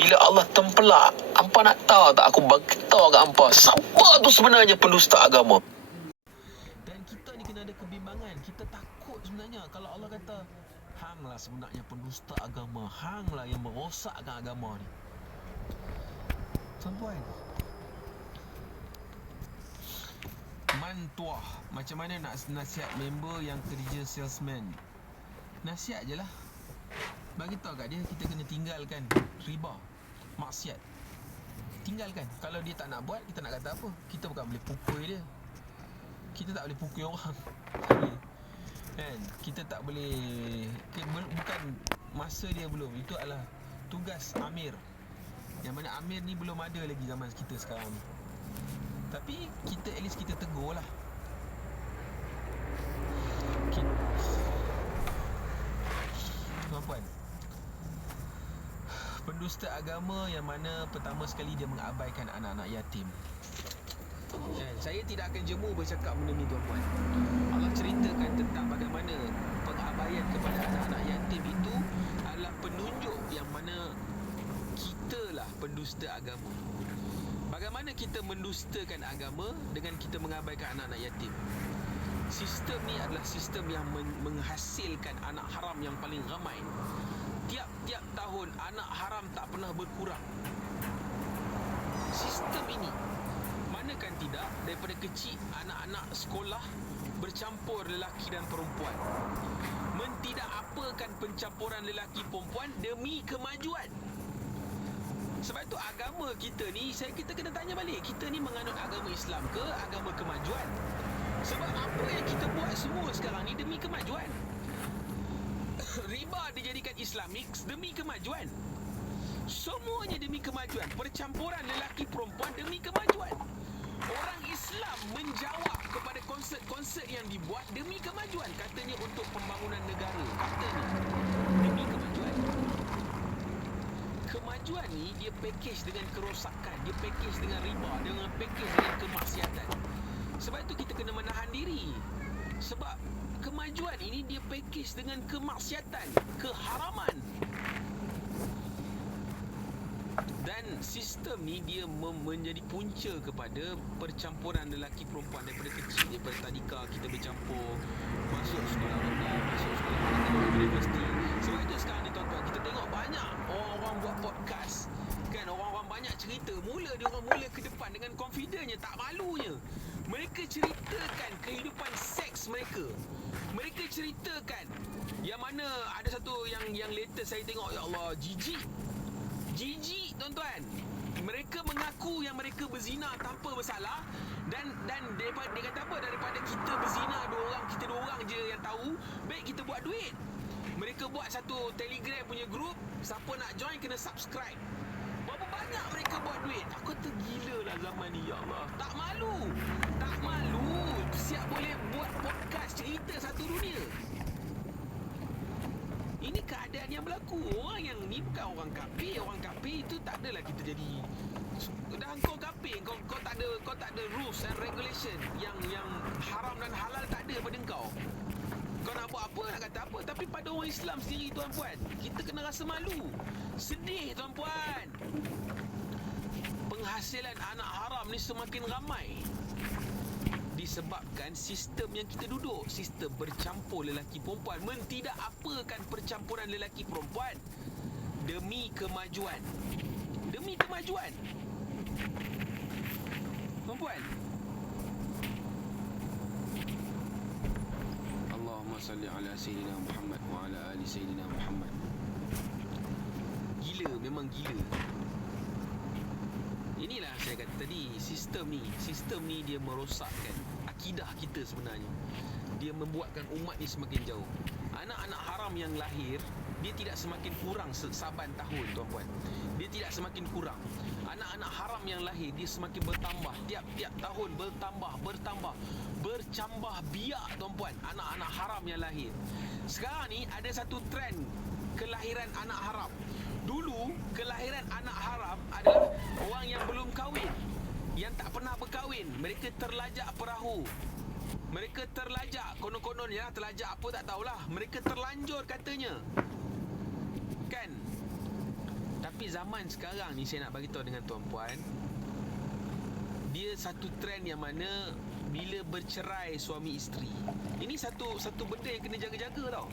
Bila Allah tempelak, hampa nak tahu tak, aku bagi tahu kat hampa siapa tu sebenarnya pendusta agama. Dan kita ni kena ada kebimbangan. Kita takut sebenarnya kalau Allah kata, hanglah sebenarnya pendusta agama, hanglah yang merosakkan agama ni. Tuan-puan, mantuah, macam mana nak nasihat member yang kerja salesman? Nasihat je lah. Bagi tahu kat dia, kita kena tinggalkan riba, maksiat. Tinggalkan. Kalau dia tak nak buat, kita nak kata apa? Kita bukan boleh pukul dia. Kita tak boleh pukul orang. Kan? Kita tak boleh, bukan masa dia belum. Itu adalah tugas Amir. Yang mana Amir ni belum ada lagi zaman kita sekarang ni. Tapi kita at least kita tegur lah. Tuan-puan, pendusta agama yang mana pertama sekali dia mengabaikan anak-anak yatim. Saya tidak akan jemu bercakap benda ni tuan-puan. Allah ceritakan tentang bagaimana pengabaian kepada anak-anak yatim itu adalah penunjuk yang mana kitalah pendusta agama. Bagaimana kita mendustakan agama dengan kita mengabaikan anak-anak yatim. Sistem ni adalah sistem yang menghasilkan anak haram yang paling ramai. Tiap-tiap tahun anak haram tak pernah berkurang. Sistem ini, manakan tidak, daripada kecil anak-anak sekolah bercampur lelaki dan perempuan. Mentidak-apakan pencampuran lelaki perempuan demi kemajuan. Sebab itu agama kita ni, kita kena tanya balik, kita ni menganut agama Islam ke agama kemajuan? Sebab apa yang kita buat semua sekarang ni demi kemajuan. Riba dijadikan Islamik demi kemajuan. Semuanya demi kemajuan. Percampuran lelaki perempuan demi kemajuan. Orang Islam menjawab kepada konsert-konsert yang dibuat demi kemajuan. Katanya untuk pembangunan negara. Katanya demi kemajuan. Kemajuan ni dia package dengan kerosakan, dia package dengan riba, dengan package dengan kemaksiatan. Sebab itu kita kena menahan diri. Sebab kemajuan ini dia package dengan kemaksiatan, keharaman. Dan sistem ni dia menjadi punca kepada percampuran lelaki perempuan daripada kecil. Daripada tadika kita bercampur, masuk sekolah rendah, masuk sekolah menengah, universiti. Sebab itu sekarang ni tuan-tuan, kita tengok banyak orang-orang buat podcast, kan, orang-orang banyak cerita. Dia orang mula ke depan dengan confidentnya, tak malunya. Mereka ceritakan kehidupan seks mereka. Mereka ceritakan yang mana ada satu yang latest saya tengok, ya Allah, jijik tuan-tuan. Mereka mengaku yang mereka berzina tanpa bersalah, dan daripada, dia kata apa, daripada kita berzina kita dua orang je yang tahu, baik kita buat duit. Mereka buat satu Telegram punya group, siapa nak join kena subscribe. Berapa banyak mereka buat duit. Aku kata gila lah zaman ni, ya Allah. Tak malu. Siap boleh buat podcast cerita satu dunia. Ini keadaan yang berlaku. Orang yang ni bukan orang kafir. Orang kafir itu tak adalah kita jadi. Dah kau kafir, kau tak ada rules and regulation yang haram dan halal tak ada pada kau. Kau nak buat apa, nak kata apa. Tapi pada orang Islam sendiri tuan-puan, kita kena rasa malu. Sedih tuan-puan. Penghasilan anak haram ni semakin ramai disebabkan sistem yang kita duduk, sistem bercampur lelaki perempuan. Mentidak-apakan percampuran lelaki perempuan demi kemajuan. Demi kemajuan. Perempuan. Allahumma salli ala Sayyidina Muhammad wa ala ali Sayyidina Muhammad. Gila, memang gila. Inilah saya kata tadi, sistem ni dia merosakkan akidah kita sebenarnya. Dia membuatkan umat ni semakin jauh. Anak-anak haram yang lahir, dia tidak semakin kurang saban tahun tuan-puan. Dia tidak semakin kurang. Anak-anak haram yang lahir, dia semakin bertambah. Tiap-tiap tahun bercambah biak tuan-puan, anak-anak haram yang lahir. Sekarang ni ada satu trend kelahiran anak haram. Dulu kelahiran anak haram adalah orang yang belum kahwin, yang tak pernah berkahwin. Mereka terlajak perahu. Mereka terlajak, konon-konon ya, terlajak apa tak tahulah. Mereka terlanjur katanya, kan? Tapi zaman sekarang ni saya nak bagi tahu dengan tuan-puan, dia satu trend yang mana bila bercerai suami isteri, ini satu benda yang kena jaga-jaga tau.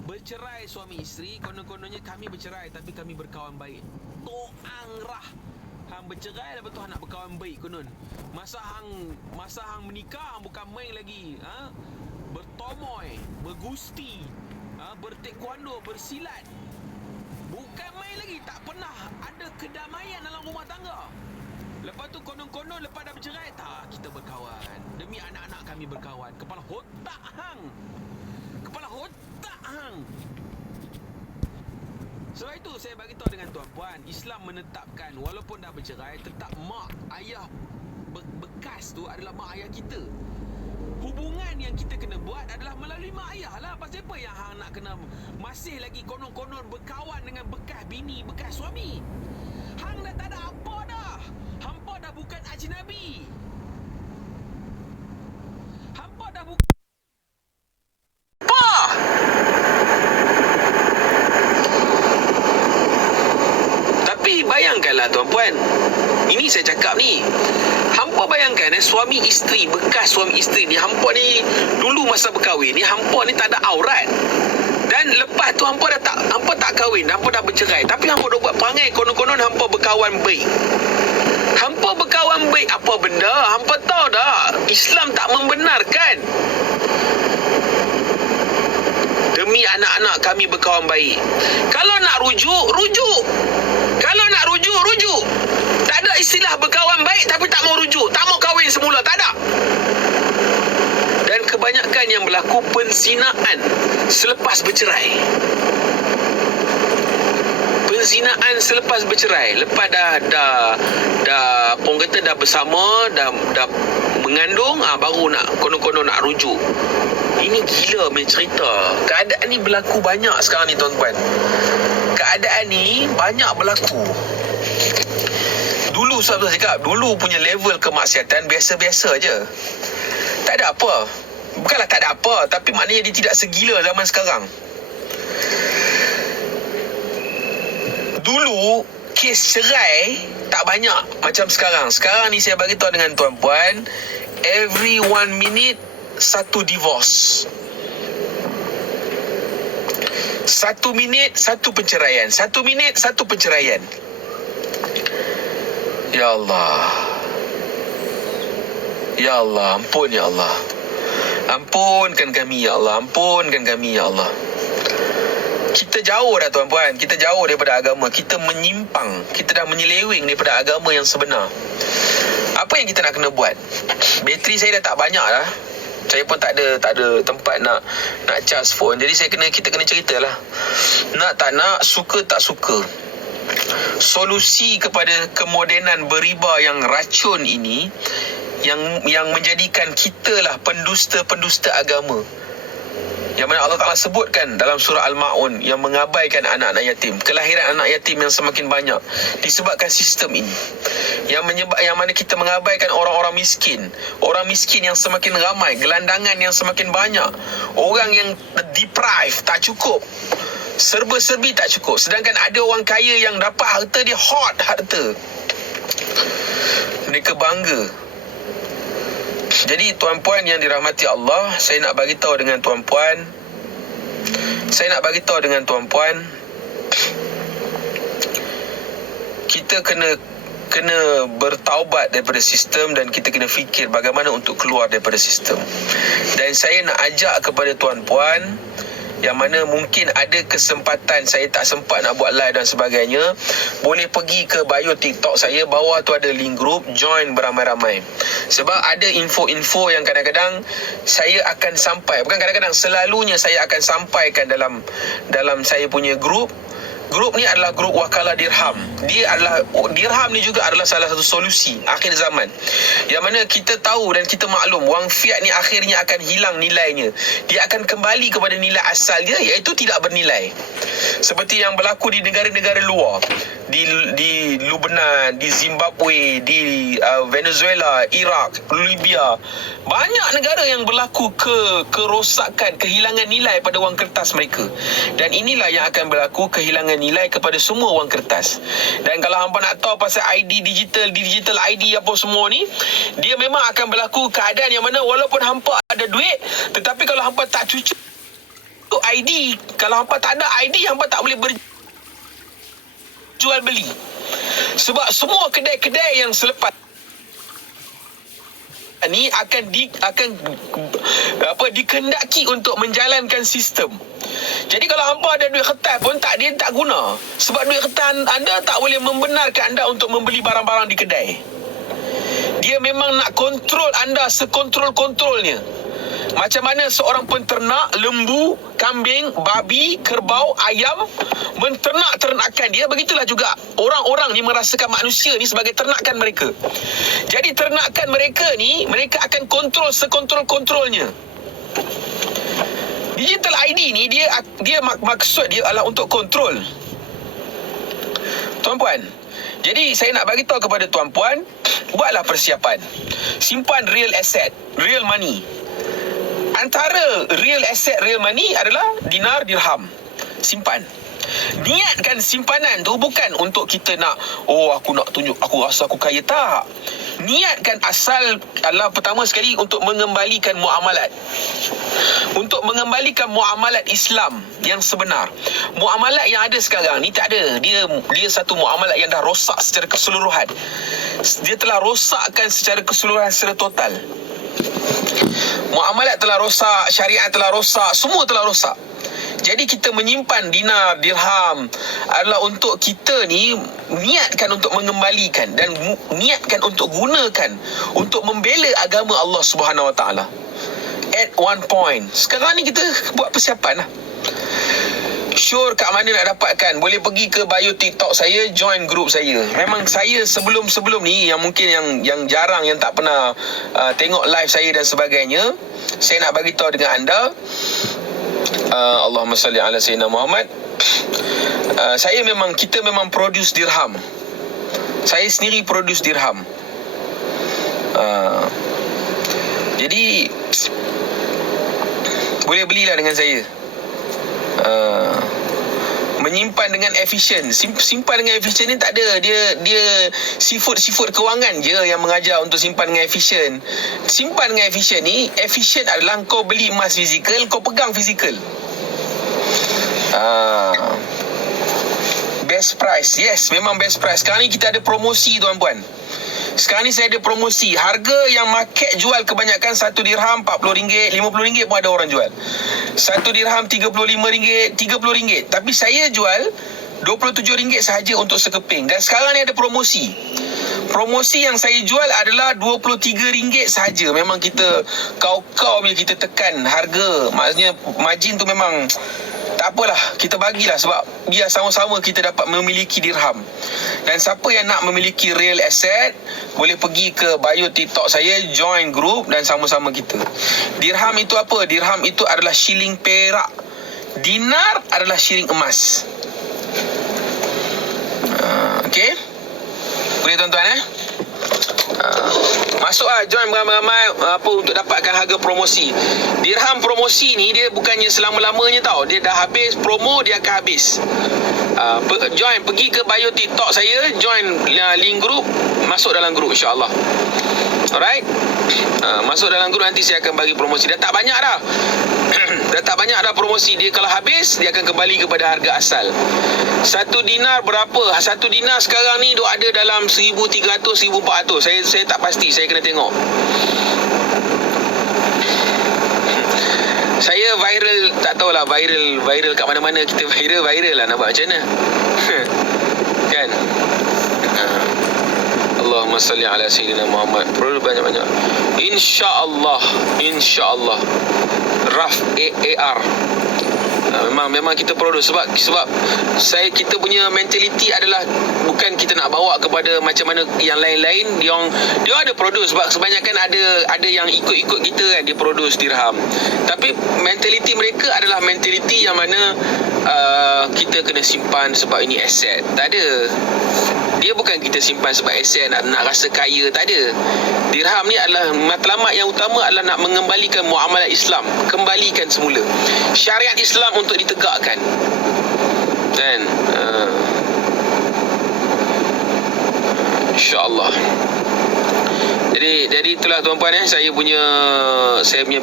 Bercerai suami isteri, konon-kononnya kami bercerai tapi kami berkawan baik. Toang rah. Hang bercerai lepas tu hang nak berkawan baik konon. Masa hang menikah hang bukan main lagi, bertomoy, bergusti, bertaekwondo, bersilat. Bukan main lagi, tak pernah ada kedamaian dalam rumah tangga. Lepas tu konon-konon lepas dah bercerai, tak, kita berkawan. Demi anak-anak kami berkawan. Kepala otak hang. Sebab itu saya bagi tahu dengan tuan-puan, Islam menetapkan walaupun dah bercerai, tetap mak ayah bekas tu adalah mak ayah kita. Hubungan yang kita kena buat adalah melalui mak ayah lah. Pasal apa yang hang nak kena masih lagi konon-konon berkawan dengan bekas bini, bekas suami? Hang dah tak ada apa dah. Hampa dah bukan ajnabi. tuan-puan, ini saya cakap ni, hampa bayangkan suami isteri, bekas suami isteri ni, hampa ni dulu masa berkahwin ni, hampa ni tak ada aurat. Dan lepas tu hampa tak kahwin, hampa dah bercerai, tapi hampa dah buat perangai konon-konon hampa berkawan baik. Hampa berkawan baik apa benda? Hampa tahu dah, Islam tak membenarkan. Demi anak-anak kami berkawan baik. Kalau nak rujuk, rujuk. Kalau nak rujuk, rujuk. Tak ada istilah berkawan baik tapi tak mau rujuk, tak mau kahwin semula, tak ada. Dan kebanyakan yang berlaku penzinaan selepas bercerai. Penzinaan selepas bercerai, lepas dah orang kata dah bersama, dah mengandung, baru nak konon-konon nak rujuk. Ini gila main cerita. Keadaan ni berlaku banyak sekarang ni tuan-tuan. Keadaan ni banyak berlaku. Dulu saya cakap, dulu punya level kemaksiatan biasa-biasa je. Tak ada apa. Bukanlah tak ada apa, tapi maknanya dia tidak segila zaman sekarang. Dulu kes cerai tak banyak macam sekarang. Sekarang ni saya bagi tahu dengan tuan-puan, every 1 minute satu divorce. 1 minit satu penceraian. 1 minit satu penceraian. Ya Allah. Ya Allah, ampun ya Allah. Ampunkan kami ya Allah. Ampunkan kami ya Allah. Kita jauh dah tuan-puan. Kita jauh daripada agama. Kita menyimpang. Kita dah menyeleweng daripada agama yang sebenar. Apa yang kita nak kena buat? Bateri saya dah tak banyak dah. Saya pun tak ada tempat nak charge phone. Jadi kita kena ceritalah. Nak tak nak, suka tak suka. Solusi kepada kemodenan beriba yang racun ini, yang menjadikan kita lah pendusta agama. Yang mana Allah Ta'ala sebutkan dalam surah Al-Ma'un, yang mengabaikan anak-anak yatim. Kelahiran anak yatim yang semakin banyak disebabkan sistem ini. Yang mana kita mengabaikan orang-orang miskin. Orang miskin yang semakin ramai, gelandangan yang semakin banyak, orang yang deprived, tak cukup, serba-serbi tak cukup. Sedangkan ada orang kaya yang dapat harta dia hot harta. Mereka bangga. Jadi tuan-puan yang dirahmati Allah, saya nak bagi tahu dengan tuan-puan, kita kena bertaubat daripada sistem, dan kita kena fikir bagaimana untuk keluar daripada sistem. Dan saya nak ajak kepada tuan-puan yang mana mungkin ada kesempatan, saya tak sempat nak buat live dan sebagainya, boleh pergi ke bio TikTok saya, bawah tu ada link group, join beramai-ramai. Sebab ada info-info yang kadang-kadang saya akan selalunya saya akan sampaikan dalam saya punya group. Grup ni adalah grup Wakalah Dirham. Dirham ni juga adalah salah satu solusi akhir zaman. Yang mana kita tahu dan kita maklum, wang fiat ni akhirnya akan hilang nilainya. Dia akan kembali kepada nilai asal dia, iaitu tidak bernilai. Seperti yang berlaku di negara-negara luar. Di Lebanon, di Zimbabwe, di Venezuela, Iraq, Libya. Banyak negara yang berlaku kerosakan, kehilangan nilai pada wang kertas mereka. Dan inilah yang akan berlaku, kehilangan nilai kepada semua wang kertas. Dan kalau hampa nak tahu pasal ID digital ID apa semua ni, dia memang akan berlaku keadaan yang mana walaupun hampa ada duit, tetapi kalau hampa tak cucuk ID, kalau hampa tak ada ID, hampa tak boleh jual beli. Sebab semua kedai-kedai yang selepas ni akan dikehendaki untuk menjalankan sistem. Jadi kalau hampa ada duit kertas pun dia tak guna. Sebab duit kertas anda tak boleh membenarkan anda untuk membeli barang-barang di kedai. Dia memang nak kontrol anda sekontrol-kontrolnya. Macam mana seorang penternak lembu, kambing, babi, kerbau, ayam menternak ternakan dia, begitulah juga orang-orang ni merasakan manusia ni sebagai ternakan mereka. Jadi ternakan mereka ni, mereka akan kontrol sekontrol-kontrolnya. Digital ID ni dia maksud dia adalah untuk kontrol. Tuan-puan, jadi saya nak bagi tahu kepada tuan-puan, buatlah persiapan. Simpan real asset, real money. Antara real asset, real money adalah dinar, dirham. Simpan. Niatkan simpanan tu bukan untuk kita nak, oh aku nak tunjuk aku rasa aku kaya, tak. Niatkan asal adalah pertama sekali untuk mengembalikan muamalat. Untuk mengembalikan muamalat Islam yang sebenar. Muamalat yang ada sekarang ni tak ada. Dia satu muamalat yang dah rosak secara keseluruhan. Dia telah rosakkan secara keseluruhan, secara total. Muamalat telah rosak, syariat telah rosak, semua telah rosak. Jadi kita menyimpan dinar, dirham adalah untuk kita ni niatkan untuk mengembalikan dan niatkan untuk gunakan untuk membela agama Allah Subhanahu Wa Taala. At one point. Sekarang ni kita buat persiapan lah. Sure kat mana nak dapatkan? Boleh pergi ke bio TikTok saya, join group saya. Memang saya sebelum ni yang mungkin yang jarang, yang tak pernah tengok live saya dan sebagainya, saya nak bagi tahu dengan anda, Allahumma salli ala sayyidina Muhammad. Kita memang produce dirham. Saya sendiri produce dirham. Jadi boleh belilah dengan saya. Menyimpan dengan efisien. Simpan dengan efisien ni tak ada. Dia sifut kewangan je yang mengajar untuk simpan dengan efisien. Simpan dengan efisien ni, efisien adalah kau beli emas fizikal, kau pegang fizikal. Best price. Yes, memang best price. Sekarang ni kita ada promosi, tuan-puan. Sekarang ni saya ada promosi. Harga yang market jual kebanyakan 1 dirham RM40, RM50 pun ada orang jual. 1 dirham RM35, RM30. Tapi saya jual RM27 sahaja untuk sekeping. Dan sekarang ni ada promosi. Promosi yang saya jual adalah RM23 sahaja. Memang kita kau bila kita tekan harga. Maksudnya margin tu memang tak apalah, kita bagilah sebab biar sama-sama kita dapat memiliki dirham. Dan siapa yang nak memiliki real asset, boleh pergi ke bio TikTok saya, join group dan sama-sama kita. Dirham itu apa? Dirham itu adalah shilling perak. Dinar adalah shilling emas. Okey? Boleh tuan-tuan masuklah, join ramai-ramai untuk dapatkan harga promosi. Dirham promosi ni dia bukannya selama-lamanya tau. Dia dah habis promo, dia akan habis. Join, pergi ke bio TikTok saya, join link group, masuk dalam group insya-Allah. Alright? Masuk dalam group, nanti saya akan bagi promosi. Dah tak banyak dah. Dah tak banyak dah promosi. Dia kalau habis, dia akan kembali kepada harga asal. 1 dinar berapa? 1 dinar sekarang ni duk ada dalam 1,300, 1,400. Saya tak pasti, saya kena tengok. Saya viral, tak tahulah viral kat mana-mana. Kita viral lah, nak buat macam mana? Kan? Allahumma salli ala sayyidina Muhammad. Perlu banyak-banyak. InsyaAllah Raf AR. Memang kita produce sebab kita punya mentality adalah bukan kita nak bawa kepada macam mana yang lain-lain. Dia ada produce sebab kebanyakan ada yang ikut-ikut kita kan, dia produce dirham. Tapi mentality mereka adalah mentality yang mana kita kena simpan sebab ini aset. Tak ada. Dia bukan kita simpan sebab aset nak rasa kaya, tak ada. Dirham ni adalah matlamat yang utama adalah nak mengembalikan muamalat Islam, kembalikan semula syariat Islam untuk ditegakkan. Dan insya-Allah. Jadi itulah tuan-puan, saya punya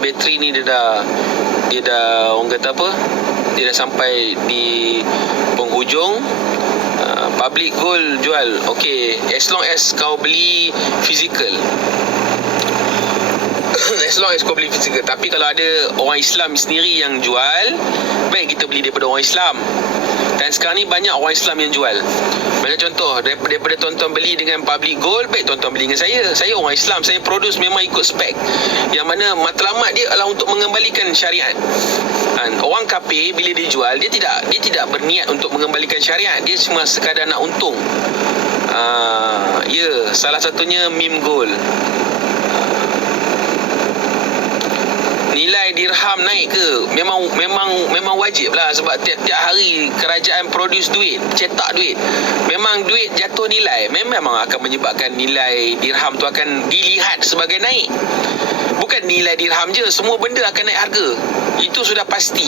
bateri ni dia dah orang kata apa? Dia dah sampai di penghujung. Public gold jual, okey, as long as kau beli physical. As long as kau beli physical. Tapi kalau ada orang Islam sendiri yang jual, baik kita beli daripada orang Islam. Dan sekarang ni banyak orang Islam yang jual. Macam contoh, daripada tuan-tuan beli dengan public gold, baik tuan-tuan beli dengan saya. Saya orang Islam, saya produce memang ikut spek, yang mana matlamat dia adalah untuk mengembalikan syariat. Orang kafir bila dia jual, dia tidak berniat untuk mengembalikan syariat. Dia cuma sekadar nak untung. Salah satunya meme gold. Nilai dirham naik ke? Memang wajib lah, sebab tiap-tiap hari kerajaan produce duit, cetak duit. Memang duit jatuh nilai, memang akan menyebabkan nilai dirham tu akan dilihat sebagai naik. Bukan nilai dirham je, semua benda akan naik harga. Itu sudah pasti.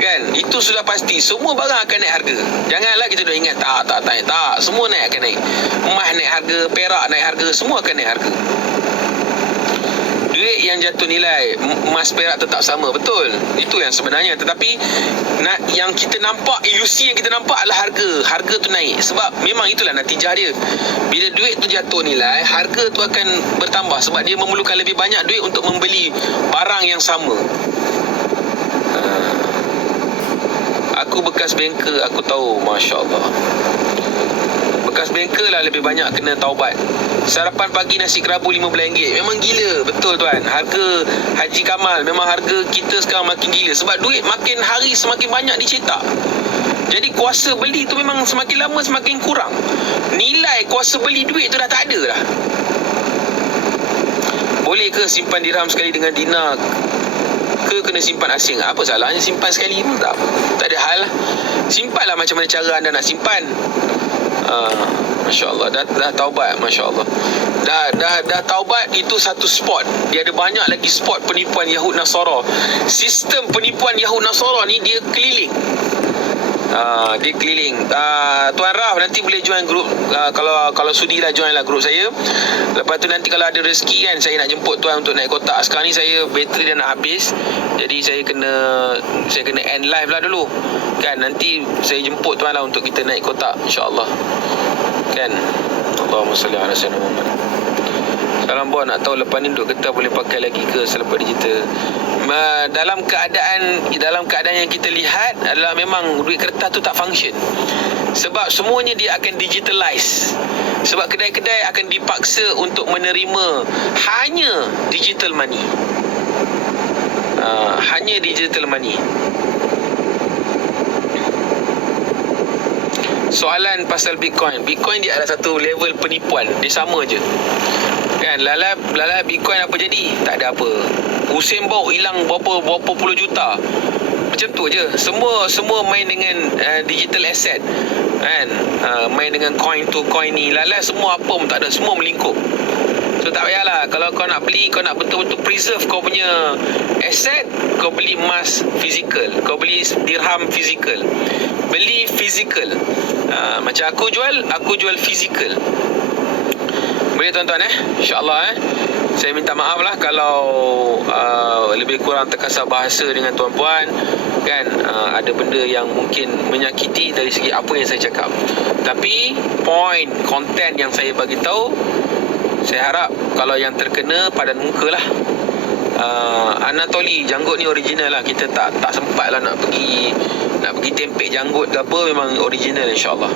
Kan, itu sudah pasti semua barang akan naik harga. Janganlah kita dah ingat tak, semua naik akan naik. Emas naik harga, perak naik harga, semua akan naik harga. Duit yang jatuh nilai, emas perak tetap sama, betul. Itu yang sebenarnya. Tetapi yang kita nampak, ilusi yang kita nampak adalah harga tu naik. Sebab memang itulah natijah dia. Bila duit tu jatuh nilai, harga tu akan bertambah. Sebab dia memerlukan lebih banyak duit untuk membeli barang yang sama. Aku bekas banker, aku tahu. Masya Allah. Bekas banker lah lebih banyak kena taubat. Sarapan pagi nasi kerabu RM15. Memang gila. Betul tuan. Harga Haji Kamal, memang harga kita sekarang makin gila. Sebab duit makin hari semakin banyak dicetak. Jadi kuasa beli tu memang semakin lama semakin kurang. Nilai kuasa beli duit tu dah tak ada dah. Boleh ke simpan dirham sekali dengan dinar? Ke kena simpan asing? Apa salahnya simpan sekali pun tak ada hal lah. Simpanlah macam mana cara anda nak simpan. Masya Allah, dah taubat. Masya Allah, dah taubat. Itu satu spot. Dia ada banyak lagi spot penipuan Yahud Nasara. Sistem penipuan Yahud Nasara ni dia keliling. Dia keliling. Tuan Raf nanti boleh join grup. Kalau sudi lah, join lah grup saya. Lepas tu nanti kalau ada rezeki kan, saya nak jemput tuan untuk naik kotak. Sekarang ni saya bateri dah nak habis. Jadi saya kena end live lah dulu. Kan nanti saya jemput tuan lah untuk kita naik kotak, insya-Allah. Kan. Allahumma salli ala sayyidina Muhammad. Salam buat, nak tahu lepas ni duduk kertas boleh pakai lagi ke selepas digital? Dalam keadaan yang kita lihat adalah memang duit kertas tu tak function. Sebab semuanya dia akan digitalize. Sebab kedai-kedai akan dipaksa untuk menerima hanya digital money. Hanya digital money. Soalan pasal Bitcoin. Bitcoin dia adalah satu level penipuan. Dia sama je. Kan, lala Bitcoin apa jadi? Tak ada apa. Usain Bolt hilang berapa puluh juta. Macam tu je. Semua main dengan digital asset. Kan? Main dengan coin tu coin ni. Lala semua apa pun tak ada. Semua melingkup. So tak payahlah. Kalau kau nak beli, kau nak betul-betul preserve kau punya asset, kau beli emas fizikal. Kau beli dirham fizikal. Beli fizikal. Macam aku jual fizikal. Boleh tuan-tuan InsyaAllah Saya minta maaf lah kalau lebih kurang terkasar bahasa dengan tuan-puan. Kan ada benda yang mungkin menyakiti dari segi apa yang saya cakap. Tapi konten yang saya bagi tahu, saya harap kalau yang terkena padan muka lah. Anatoli janggut ni original lah. Kita tak sempat lah nak pergi tempek janggut ke apa. Memang original insyaAllah.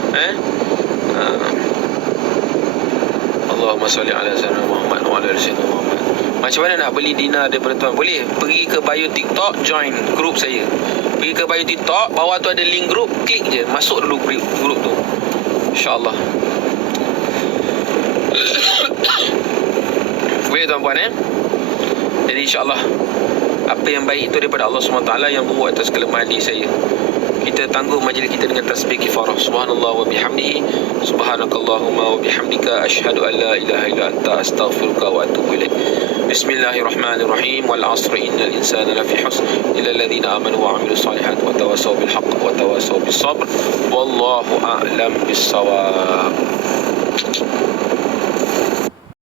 Allahumma salli ala sayyidina Muhammad wa ala sayyidina Muhammad. Macam mana nak beli dinar daripada tuan? Boleh pergi ke bio TikTok, join grup saya. Pergi ke bio TikTok, bawah tu ada link grup, klik je, masuk dulu grup tu, insyaAllah. Boleh tuan-puan Jadi insyaAllah apa yang baik itu daripada Allah SWT, yang buruk atas kelemahan diri saya. Kita tangguh majlis kita dengan tasbih kifarah. Subhanallah wa bihamdihi, subhanakallahumma wa bihamdika, asyhadu an la ilaha illa anta, astaghfiruka wa atubu ilaik. Bismillahirrahmanirrahim. Wal 'asri innal insana lafi khusr illa alladhina amanu wa 'amilus solihat wa tawasaw bil haqq wa tawasaw bis sabr. Wallahu a'lam bis shawab.